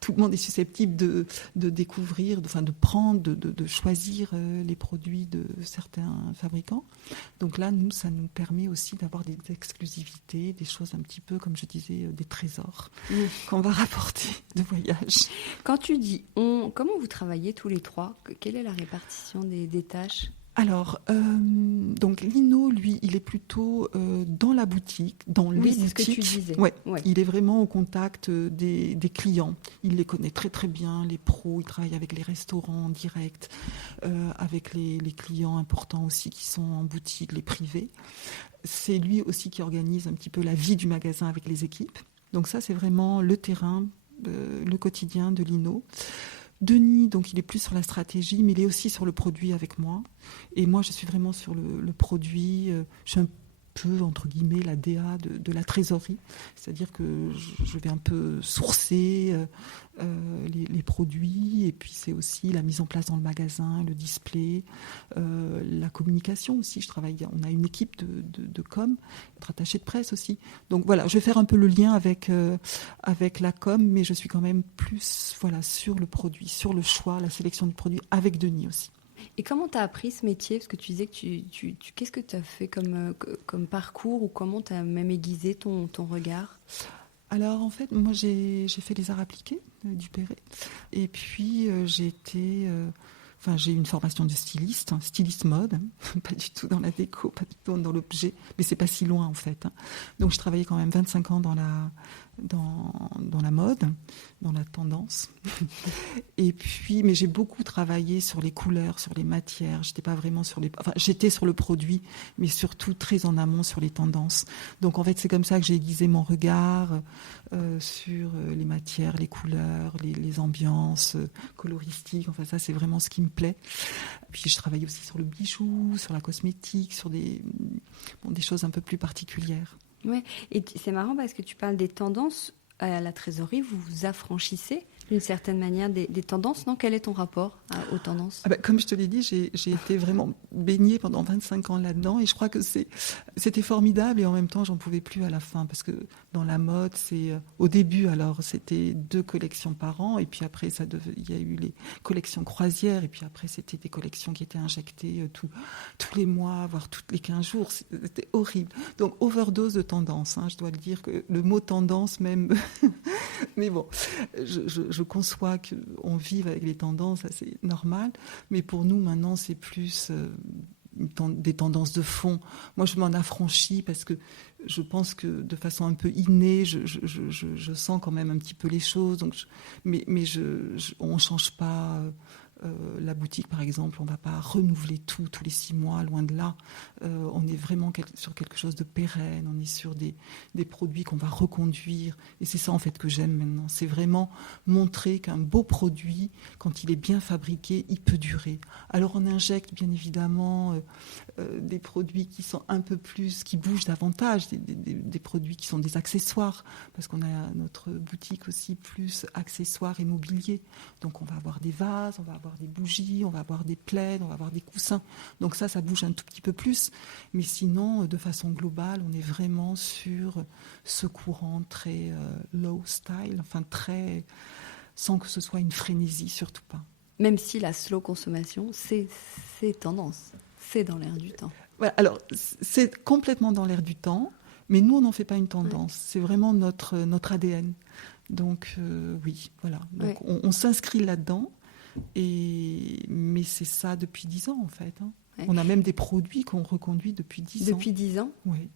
tout le monde est susceptible de découvrir, de prendre, de choisir les produits de certains fabricants. Donc là, ça nous permet aussi d'avoir des exclusivités, des choses un petit peu, comme je disais, des trésors qu'on va rapporter de voyage. Quand tu dis on, comment vous travaillez tous les trois? Quelle est la répartition des tâches? Alors, donc Lino, lui, il est plutôt dans la boutique, dans les boutiques. Oui, c'est ce que tu disais. Ouais, Ouais. il est vraiment au contact des clients. Il les connaît très très bien, les pros. Il travaille avec les restaurants en direct, avec les clients importants aussi qui sont en boutique, les privés. C'est lui aussi qui organise un petit peu la vie du magasin avec les équipes. Donc ça, c'est vraiment le terrain, le quotidien de Lino. Denis, donc il est plus sur la stratégie, mais il est aussi sur le produit avec moi. Et moi, je suis vraiment sur le produit. Je suis un peu, entre guillemets, la DA de la trésorerie. C'est-à-dire que je vais un peu sourcer les produits. Et puis, c'est aussi la mise en place dans le magasin, le display, la communication aussi. On a une équipe de com, notre attaché de presse aussi. Donc voilà, je vais faire un peu le lien avec la com, mais je suis quand même plus sur le produit, sur le choix, la sélection du produit, avec Denis aussi. Et comment tu as appris ce métier? Parce que tu disais que qu'est-ce que tu as fait comme parcours, ou comment tu as même aiguisé ton regard? Alors en fait, moi j'ai fait les arts appliqués du Perret. Et puis j'ai une formation de styliste, styliste mode, pas du tout dans la déco, pas du tout dans l'objet, mais c'est pas si loin en fait. Donc je travaillais quand même 25 ans dans la mode, dans la tendance. Et puis, mais j'ai beaucoup travaillé sur les couleurs, sur les matières. J'étais sur le produit, mais surtout très en amont sur les tendances. Donc en fait, c'est comme ça que j'ai aiguisé mon regard sur les matières, les couleurs, les ambiances coloristiques. Enfin, ça, c'est vraiment ce qui me plaît. Puis je travaille aussi sur le bijou, sur la cosmétique, sur des choses un peu plus particulières. Ouais. Et c'est marrant parce que tu parles des tendances. À la trésorerie, vous vous affranchissez d'une certaine manière des tendances, non? Quel est ton rapport aux tendances? Comme je te l'ai dit, j'ai été vraiment baignée pendant 25 ans là-dedans, et je crois que c'était formidable, et en même temps, j'en pouvais plus à la fin, parce que dans la mode, au début, alors, c'était 2 collections par an, et puis après, il y a eu les collections croisières, et puis après, c'était des collections qui étaient injectées tous les mois, voire tous les 15 jours. C'était horrible. Donc, overdose de tendance, je dois le dire, que le mot tendance même... Mais bon, je conçois qu'on vive avec les tendances, ça c'est normal. Mais pour nous, maintenant, c'est plus des tendances de fond. Moi, je m'en affranchis parce que je pense que de façon un peu innée, je sens quand même un petit peu les choses. Donc on ne change pas... la boutique, par exemple, on ne va pas renouveler tous les 6 mois, loin de là. On est vraiment sur quelque chose de pérenne, on est sur des produits qu'on va reconduire. Et c'est ça, en fait, que j'aime maintenant. C'est vraiment montrer qu'un beau produit, quand il est bien fabriqué, il peut durer. Alors, on injecte, bien évidemment, des produits qui sont un peu plus, qui bougent davantage, des produits qui sont des accessoires, parce qu'on a notre boutique aussi plus accessoires et mobilier. Donc, on va avoir des vases, on va avoir des bougies, on va avoir des plaids, on va avoir des coussins. Donc ça bouge un tout petit peu plus. Mais sinon, de façon globale, on est vraiment sur ce courant très low style, très... sans que ce soit une frénésie, surtout pas. Même si la slow consommation, c'est tendance, c'est dans l'air du temps. Voilà, alors, c'est complètement dans l'air du temps, mais nous, on n'en fait pas une tendance. Ouais. C'est vraiment notre ADN. Donc, oui, voilà. Donc, ouais. on s'inscrit là-dedans. Mais c'est ça depuis 10 ans en fait. Ouais. On a même des produits qu'on reconduit depuis 10 ans. Depuis 10 ans? Oui.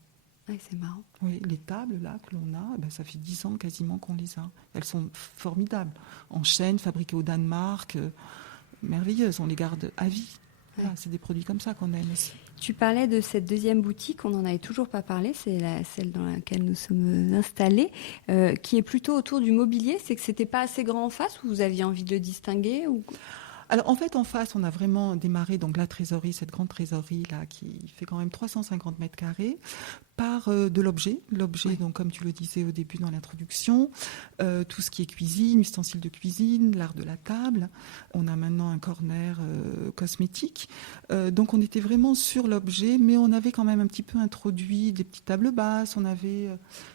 Ouais, c'est marrant. Oui, les tables là que l'on a, ça fait 10 ans quasiment qu'on les a. Elles sont formidables. En chaîne, fabriquées au Danemark, merveilleuses. On les garde à vie. Ouais. Voilà, c'est des produits comme ça qu'on aime aussi. Tu parlais de cette deuxième boutique, on n'en avait toujours pas parlé, c'est celle dans laquelle nous sommes installés, qui est plutôt autour du mobilier. C'est que c'était pas assez grand en face, ou vous aviez envie de le distinguer ou... Alors en fait, en face, on a vraiment démarré donc la trésorerie, cette grande trésorerie là qui fait quand même 350 mètres carrés, par de l'objet. L'objet, donc comme tu le disais au début dans l'introduction, tout ce qui est cuisine, ustensiles de cuisine, l'art de la table. On a maintenant un corner cosmétique. Donc on était vraiment sur l'objet, mais on avait quand même un petit peu introduit des petites tables basses. On avait,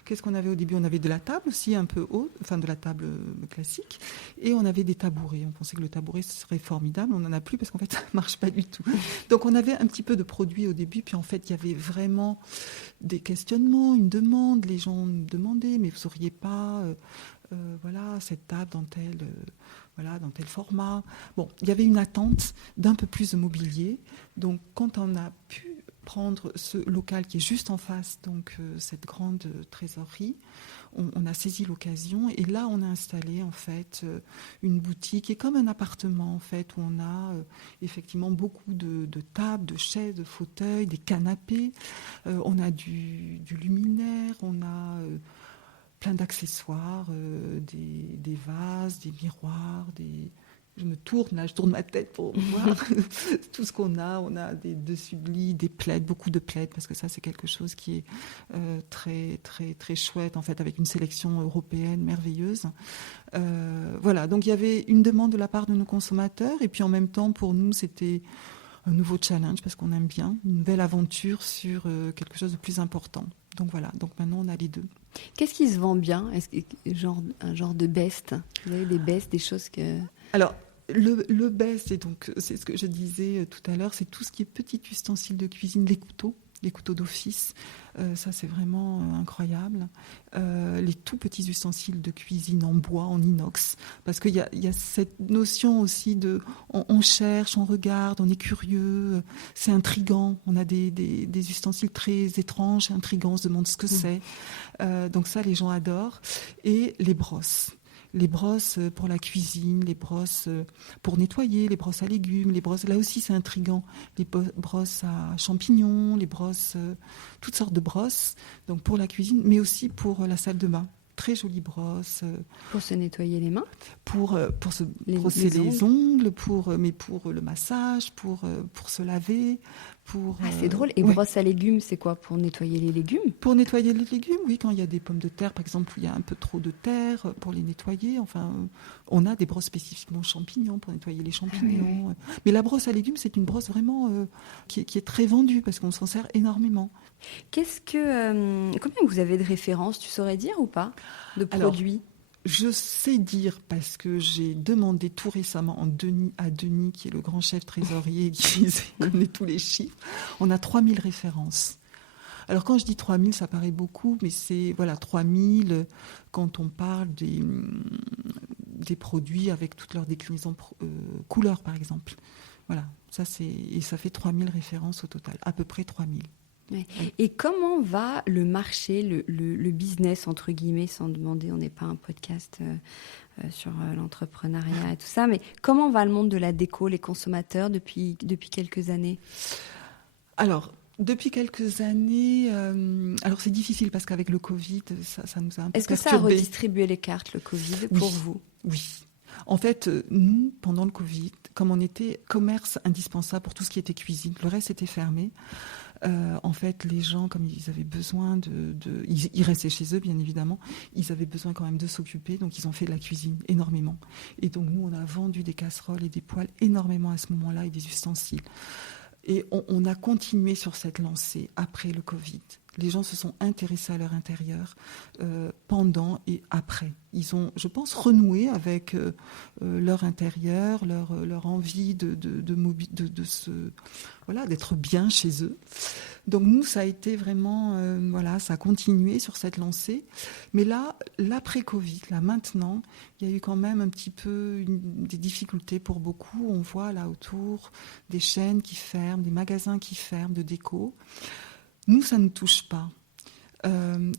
qu'est-ce qu'on avait au début? On avait de la table aussi un peu haute, enfin de la table classique, et on avait des tabourets. On pensait que le tabouret serait formidable. On n'en a plus parce qu'en fait ça ne marche pas du tout. Donc on avait un petit peu de produits au début, puis en fait il y avait vraiment des questionnements, une demande. Les gens nous demandaient, mais vous n'auriez pas voilà, cette table dans tel format. Bon, il y avait une attente d'un peu plus de mobilier. Donc quand on a pu prendre ce local qui est juste en face, donc cette grande trésorerie, on a saisi l'occasion et là on a installé en fait une boutique qui est comme un appartement en fait où on a effectivement beaucoup de tables, de chaises, de fauteuils, des canapés, on a du luminaire, on a plein d'accessoires, des vases, des miroirs, je me tourne là, je tourne ma tête pour voir tout ce qu'on a. On a des dessus de lit, des plaids, beaucoup de plaids, parce que ça c'est quelque chose qui est très très très chouette en fait, avec une sélection européenne merveilleuse. Voilà, donc il y avait une demande de la part de nos consommateurs, et puis en même temps pour nous c'était un nouveau challenge parce qu'on aime bien une nouvelle aventure sur quelque chose de plus important. Donc voilà, donc maintenant on a les deux. Qu'est-ce qui se vend bien? Est-ce que un genre de best? Vous avez des bestes, des choses que... Alors, le best, c'est ce que je disais tout à l'heure, c'est tout ce qui est petits ustensiles de cuisine, les couteaux d'office, ça c'est vraiment incroyable. Les tout petits ustensiles de cuisine en bois, en inox, parce qu'il y a cette notion aussi de on cherche, on regarde, on est curieux, c'est intriguant. On a des ustensiles très étranges, intrigants, on se demande ce que c'est. Donc ça, les gens adorent. Et les brosses. Les brosses pour la cuisine, les brosses pour nettoyer, les brosses à légumes, les brosses, là aussi c'est intriguant, les brosses à champignons, les brosses, toutes sortes de brosses, donc pour la cuisine, mais aussi pour la salle de bain. Très jolie brosse. Pour se nettoyer les mains? Pour se brosser les ongles, mais pour le massage, pour se laver. C'est drôle. Et brosse à légumes, c'est quoi? Pour nettoyer les légumes? Pour nettoyer les légumes, oui, quand il y a des pommes de terre, par exemple, où il y a un peu trop de terre, pour les nettoyer. Enfin, on a des brosses spécifiquement champignons pour nettoyer les champignons. Oui. Mais la brosse à légumes, c'est une brosse vraiment qui est très vendue parce qu'on s'en sert énormément. Combien vous avez de références, tu saurais dire ou pas, de produits? Alors, je sais dire parce que j'ai demandé tout récemment à Denis, qui est le grand chef trésorier, qui connaît tous les chiffres. On a 3000 références. Alors quand je dis 3000, ça paraît beaucoup, mais c'est 3000 quand on parle des produits avec toutes leurs déclinaisons couleurs, par exemple. Voilà, ça fait 3000 références au total, à peu près 3000. Ouais. Et comment va le marché, le business, entre guillemets, sans demander, on n'est pas un podcast sur l'entrepreneuriat et tout ça, mais comment va le monde de la déco, les consommateurs depuis quelques années? Alors, depuis quelques années, alors c'est difficile parce qu'avec le Covid, ça nous a un peu Est-ce que ça a perturbé. redistribué les cartes, le Covid, pour vous? Oui. En fait, nous, pendant le Covid, comme on était commerce indispensable pour tout ce qui était cuisine, le reste était fermé. En fait, les gens, comme ils avaient besoin ils restaient chez eux, bien évidemment, ils avaient besoin quand même de s'occuper, donc ils ont fait de la cuisine énormément. Et donc nous, on a vendu des casseroles et des poêles énormément à ce moment-là et des ustensiles. Et on a continué sur cette lancée après le Covid. Les gens se sont intéressés à leur intérieur pendant et après. Ils ont, je pense, renoué avec leur intérieur, leur envie d'être bien chez eux. Donc nous, ça a été vraiment, ça a continué sur cette lancée. Mais là, l'après-Covid, là maintenant, il y a eu quand même un petit peu des difficultés pour beaucoup. On voit là autour des chaînes qui ferment, des magasins qui ferment de déco. Nous, ça ne nous touche pas.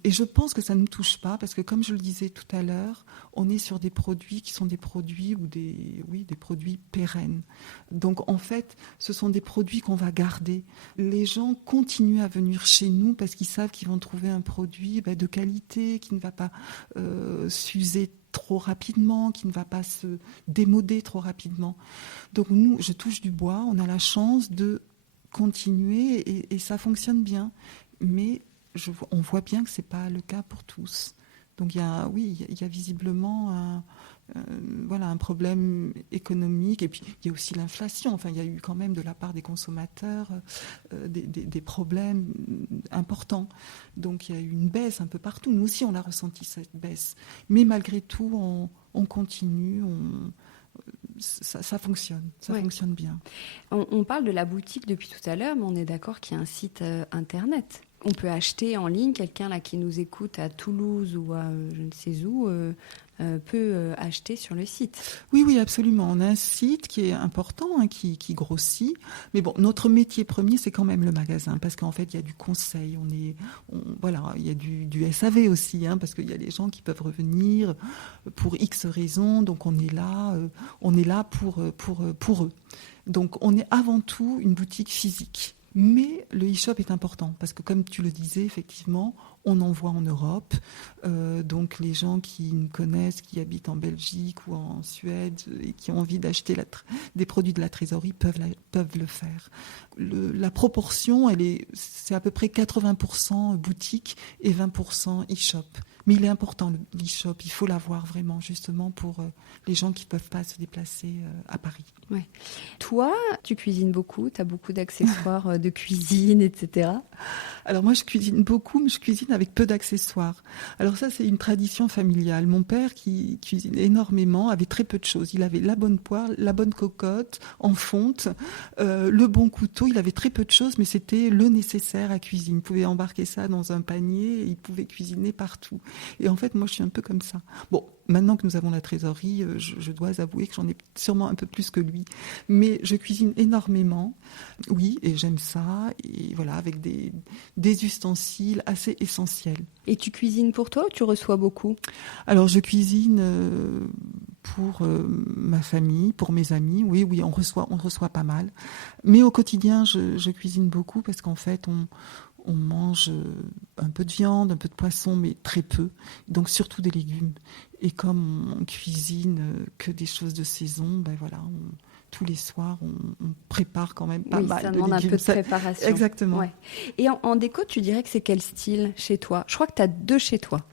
Et je pense que ça ne nous touche pas parce que, comme je le disais tout à l'heure, on est sur des produits qui sont des produits des produits pérennes. Donc, en fait, ce sont des produits qu'on va garder. Les gens continuent à venir chez nous parce qu'ils savent qu'ils vont trouver un produit de qualité, qui ne va pas s'user trop rapidement, qui ne va pas se démoder trop rapidement. Donc, nous, je touche du bois, on a la chance de continuer et ça fonctionne bien. Mais on voit bien que c'est pas le cas pour tous. Donc il y a visiblement un problème économique, et puis il y a aussi l'inflation. Enfin, il y a eu quand même de la part des consommateurs des problèmes importants. Donc il y a eu une baisse un peu partout. Nous aussi, on a ressenti cette baisse. Mais malgré tout, on continue, ça fonctionne, Ouais. fonctionne bien. On parle de la boutique depuis tout à l'heure, mais on est d'accord qu'il y a un site internet. On peut acheter en ligne, quelqu'un là qui nous écoute à Toulouse ou à je ne sais où peut acheter sur le site. Oui, absolument. On a un site qui est important, hein, qui grossit. Mais bon, notre métier premier, c'est quand même le magasin, parce qu'en fait, il y a du conseil. Voilà, il y a du SAV aussi, hein, parce qu'il y a des gens qui peuvent revenir pour X raisons. Donc on est là pour eux. Donc on est avant tout une boutique physique. Mais le e-shop est important parce que, comme tu le disais, effectivement, on envoie en Europe. Donc les gens qui nous connaissent, qui habitent en Belgique ou en Suède et qui ont envie d'acheter des produits de la trésorerie peuvent le faire. La proportion, c'est à peu près 80% boutique et 20% e-shop. Mais il est important, l'e-shop. Il faut l'avoir vraiment, justement, pour les gens qui ne peuvent pas se déplacer à Paris. Ouais. Toi, tu cuisines beaucoup, tu as beaucoup d'accessoires de cuisine, etc. Alors moi, je cuisine beaucoup, mais je cuisine avec peu d'accessoires. Alors ça, c'est une tradition familiale. Mon père, qui cuisine énormément, avait très peu de choses. Il avait la bonne poire, la bonne cocotte en fonte, le bon couteau. Il avait très peu de choses, mais c'était le nécessaire à cuisiner. Il pouvait embarquer ça dans un panier et il pouvait cuisiner partout. Et en fait, moi, je suis un peu comme ça. Bon, maintenant que nous avons la trésorerie, je dois avouer que j'en ai sûrement un peu plus que lui. Mais je cuisine énormément, oui, et j'aime ça. Et voilà, avec des ustensiles assez essentiels. Et tu cuisines pour toi ou tu reçois beaucoup? Alors, je cuisine pour ma famille, pour mes amis. Oui, on reçoit pas mal. Mais au quotidien, je cuisine beaucoup parce qu'en fait, on mange un peu de viande, un peu de poisson, mais très peu. Donc, surtout des légumes. Et comme on cuisine que des choses de saison, ben voilà, tous les soirs, on prépare quand même pas mal ça de demande légumes. un peu de préparation. Exactement. Ouais. Et en déco, tu dirais que c'est quel style chez toi? Je crois que tu as 2 chez toi.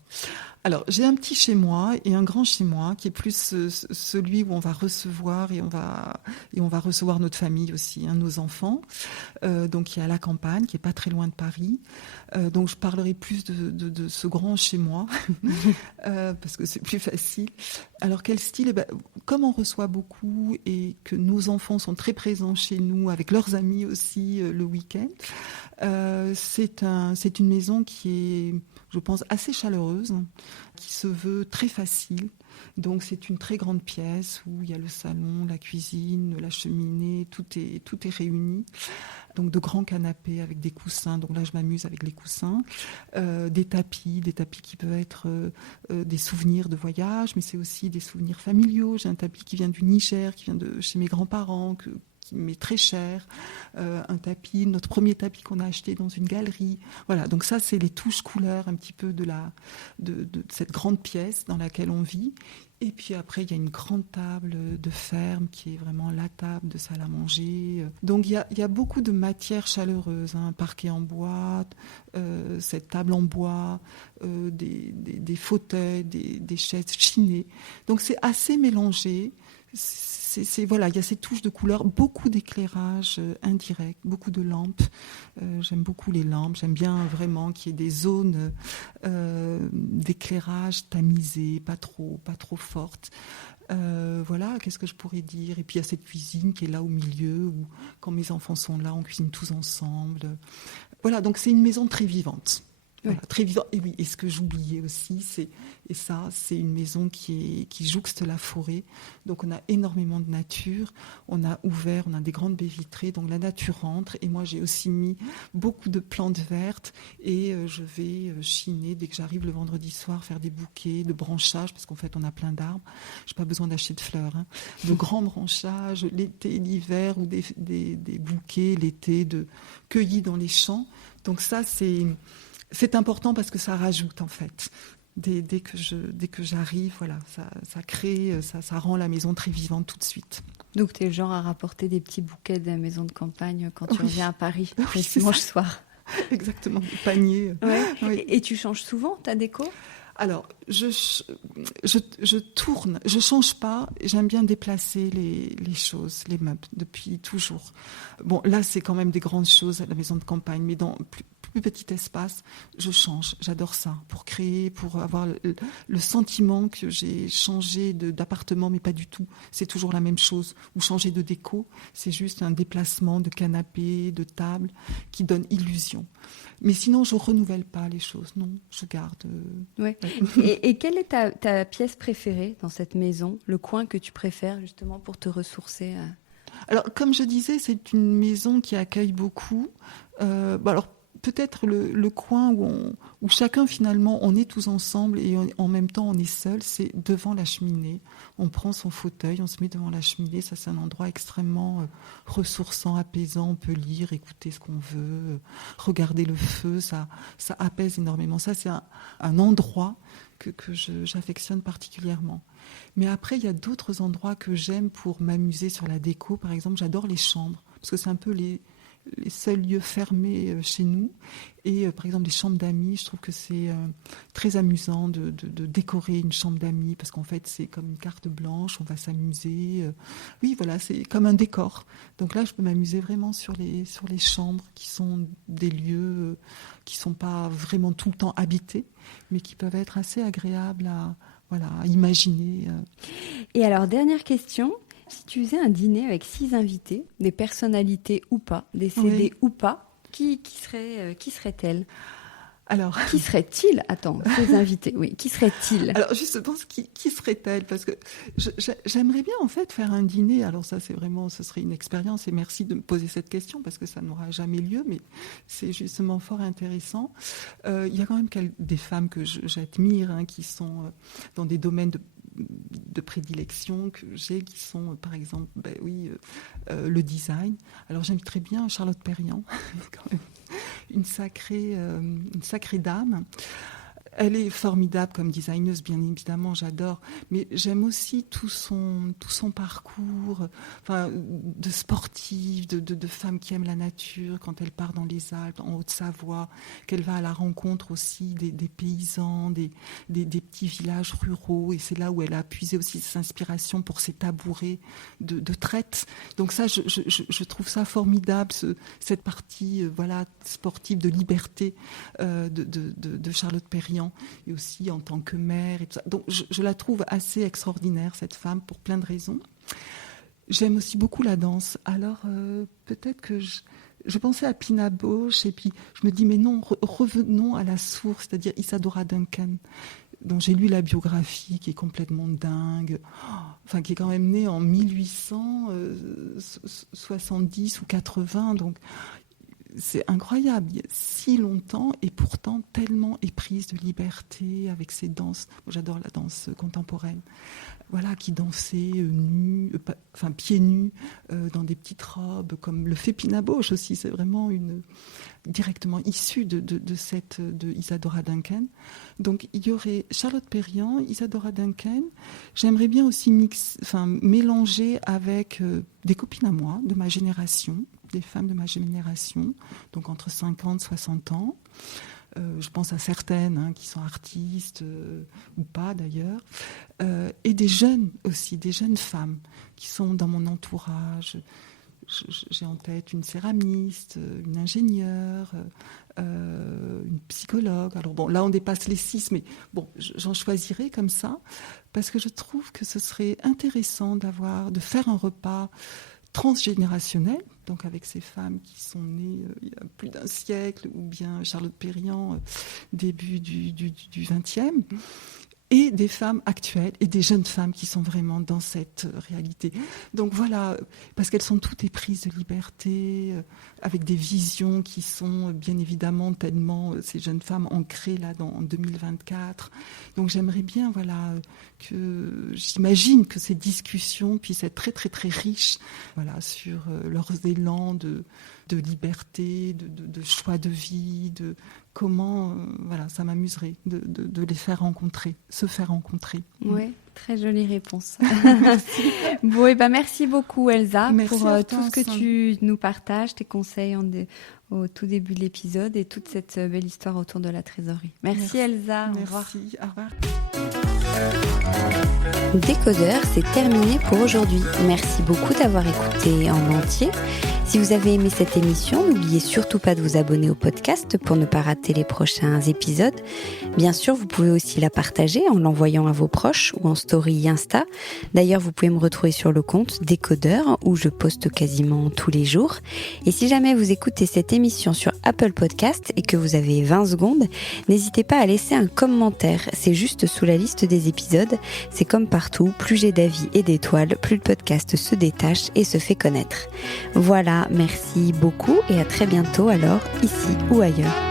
Alors, j'ai un petit chez moi et un grand chez moi qui est plus celui où on va recevoir et on va recevoir notre famille aussi, hein, nos enfants. Donc, il y a la campagne qui est pas très loin de Paris. Donc, je parlerai plus de ce grand chez moi parce que c'est plus facile. Alors, quel style? Eh ben, comme on reçoit beaucoup et que nos enfants sont très présents chez nous avec leurs amis aussi le week-end, c'est une maison qui est, je pense, assez chaleureuse, qui se veut très facile. Donc c'est une très grande pièce où il y a le salon, la cuisine, la cheminée, tout est réuni. Donc de grands canapés avec des coussins. Donc là je m'amuse avec les coussins, des tapis qui peuvent être des souvenirs de voyage, mais c'est aussi des souvenirs familiaux. J'ai un tapis qui vient du Niger, qui vient de chez mes grands-parents, qui m'est très cher, notre premier tapis qu'on a acheté dans une galerie. Voilà, donc ça, c'est les touches couleurs un petit peu de cette grande pièce dans laquelle on vit. Et puis après, il y a une grande table de ferme qui est vraiment la table de salle à manger. Donc il y a beaucoup de matières chaleureuses, hein, parquet en bois, cette table en bois, des fauteuils, des chaises chinées. Donc c'est assez mélangé. Voilà, il y a ces touches de couleurs, beaucoup d'éclairage indirect, beaucoup de lampes. J'aime beaucoup les lampes. J'aime bien vraiment qu'il y ait des zones d'éclairage tamisées, pas trop fortes. Voilà, qu'est-ce que je pourrais dire? Et puis il y a cette cuisine qui est là au milieu, où quand mes enfants sont là, on cuisine tous ensemble. Voilà, donc c'est une maison très vivante. Voilà, très vivant. Et oui, et ce que j'oubliais aussi, c'est une maison qui jouxte la forêt. Donc on a énormément de nature. On a des grandes baies vitrées, donc la nature rentre. Et moi, j'ai aussi mis beaucoup de plantes vertes et je vais chiner dès que j'arrive le vendredi soir, faire des bouquets de branchages, parce qu'en fait, on a plein d'arbres. J'ai pas besoin d'acheter de fleurs, hein. De grands branchages, l'été, l'hiver, ou des bouquets l'été cueillis dans les champs. Donc ça, c'est important parce que ça rajoute, en fait. Dès que j'arrive, voilà, ça crée, ça rend la maison très vivante tout de suite. Donc tu es le genre à rapporter des petits bouquets de la maison de campagne quand tu reviens à Paris le dimanche soir. exactement, des paniers. Ouais. Oui. Et tu changes souvent ta déco? Alors, je tourne, je change pas. J'aime bien déplacer les choses, les meubles, depuis toujours. Bon, là, c'est quand même des grandes choses à la maison de campagne, mais dans plus petit espace, je change. J'adore ça, pour créer, pour avoir le sentiment que j'ai changé d'appartement, mais pas du tout. C'est toujours la même chose. Ou changer de déco, c'est juste un déplacement de canapé, de table, qui donne illusion. Mais sinon, je renouvelle pas les choses. Non, je garde. Ouais. Et quelle est ta pièce préférée dans cette maison? Le coin que tu préfères justement pour te ressourcer? Alors, comme je disais, c'est une maison qui accueille beaucoup. Alors, peut-être le coin où chacun, finalement, on est tous ensemble et en même temps, on est seul, c'est devant la cheminée. On prend son fauteuil, on se met devant la cheminée. Ça, c'est un endroit extrêmement ressourçant, apaisant. On peut lire, écouter ce qu'on veut, regarder le feu. Ça apaise énormément. Ça, c'est un endroit que j'affectionne particulièrement. Mais après, il y a d'autres endroits que j'aime pour m'amuser sur la déco. Par exemple, j'adore les chambres, parce que c'est un peu les seuls lieux fermés chez nous. Et par exemple, les chambres d'amis, je trouve que c'est très amusant de décorer une chambre d'amis, parce qu'en fait, c'est comme une carte blanche, on va s'amuser. Oui, voilà, c'est comme un décor. Donc là, je peux m'amuser vraiment sur les chambres, qui sont des lieux qui ne sont pas vraiment tout le temps habités, mais qui peuvent être assez agréables à imaginer. Et alors, dernière question. Si tu faisais un dîner avec 6 invités, des personnalités ou pas, décédées Oui. ou pas, qui serait-elle? Alors, Qui serait-il? Attends, ces invités, oui. Qui serait-il? alors justement, qui serait-elle? Parce que j'aimerais bien en fait faire un dîner. Alors ça, ce serait une expérience. Et merci de me poser cette question parce que ça n'aura jamais lieu, mais c'est justement fort intéressant. Il y a quand même des femmes que j'admire, hein, qui sont dans des domaines de prédilection que j'ai, qui sont par exemple, le design. Alors j'aime très bien Charlotte Perriand, quand même une sacrée dame. Elle est formidable comme designeuse, bien évidemment, j'adore, mais j'aime aussi tout son parcours, enfin, de sportive, de femme qui aime la nature, quand elle part dans les Alpes, en Haute-Savoie, qu'elle va à la rencontre aussi des paysans, des petits villages ruraux, et c'est là où elle a puisé aussi ses inspirations pour ses tabourets de traite. Donc ça, je trouve ça formidable, cette partie sportive de liberté de Charlotte Perriand, et aussi en tant que mère et tout ça. Donc je la trouve assez extraordinaire, cette femme, pour plein de raisons. J'aime aussi beaucoup la danse. Alors peut-être que je pensais à Pina Bausch, et puis je me dis mais non, revenons à la source, c'est-à-dire Isadora Duncan, dont j'ai lu la biographie, qui est complètement dingue, enfin qui est quand même née en 1870 ou 80, donc c'est incroyable, il y a si longtemps, et pourtant tellement éprise de liberté avec ses danses. Moi, j'adore la danse contemporaine. Voilà, qui dansait pieds nus, dans des petites robes, comme le fait Pina Bausch aussi. C'est vraiment directement issu de Isadora Duncan. Donc il y aurait Charlotte Perriand, Isadora Duncan. J'aimerais bien aussi mélanger avec des copines à moi, de ma génération, des femmes de ma génération, donc entre 50 et 60 ans. Je pense à certaines, hein, qui sont artistes ou pas d'ailleurs, et des jeunes aussi, des jeunes femmes qui sont dans mon entourage. J'ai en tête une céramiste, une ingénieure, une psychologue. Alors bon, là on dépasse les 6, mais bon, j'en choisirai comme ça, parce que je trouve que ce serait intéressant de faire un repas transgénérationnel, donc avec ces femmes qui sont nées il y a plus d'un siècle, ou bien Charlotte Perriand, début du XXe, et des femmes actuelles et des jeunes femmes qui sont vraiment dans cette réalité. Donc voilà, parce qu'elles sont toutes éprises de liberté, avec des visions qui sont bien évidemment tellement, ces jeunes femmes ancrées là en 2024. Donc j'aimerais bien, j'imagine que ces discussions puissent être très très très riches, sur leurs élans de liberté, de choix de vie, comment, voilà, ça m'amuserait de les faire rencontrer, se faire rencontrer. Oui, très jolie réponse. Bon, et ben merci beaucoup Elsa pour tout ce que tu nous partages, tes conseils au tout début de l'épisode et toute cette belle histoire autour de la trésorerie. Merci Elsa. Merci. Au revoir. Décodeur, c'est terminé pour aujourd'hui. Merci beaucoup d'avoir écouté en entier. Si vous avez aimé cette émission, n'oubliez surtout pas de vous abonner au podcast pour ne pas rater les prochains épisodes. Bien sûr, vous pouvez aussi la partager en l'envoyant à vos proches ou en story Insta. D'ailleurs, vous pouvez me retrouver sur le compte Décodeur où je poste quasiment tous les jours. Et si jamais vous écoutez cette émission sur Apple Podcast et que vous avez 20 secondes, n'hésitez pas à laisser un commentaire. C'est juste sous la liste des épisodes. C'est comme partout, plus j'ai d'avis et d'étoiles, plus le podcast se détache et se fait connaître. Voilà, merci beaucoup et à très bientôt alors, ici ou ailleurs.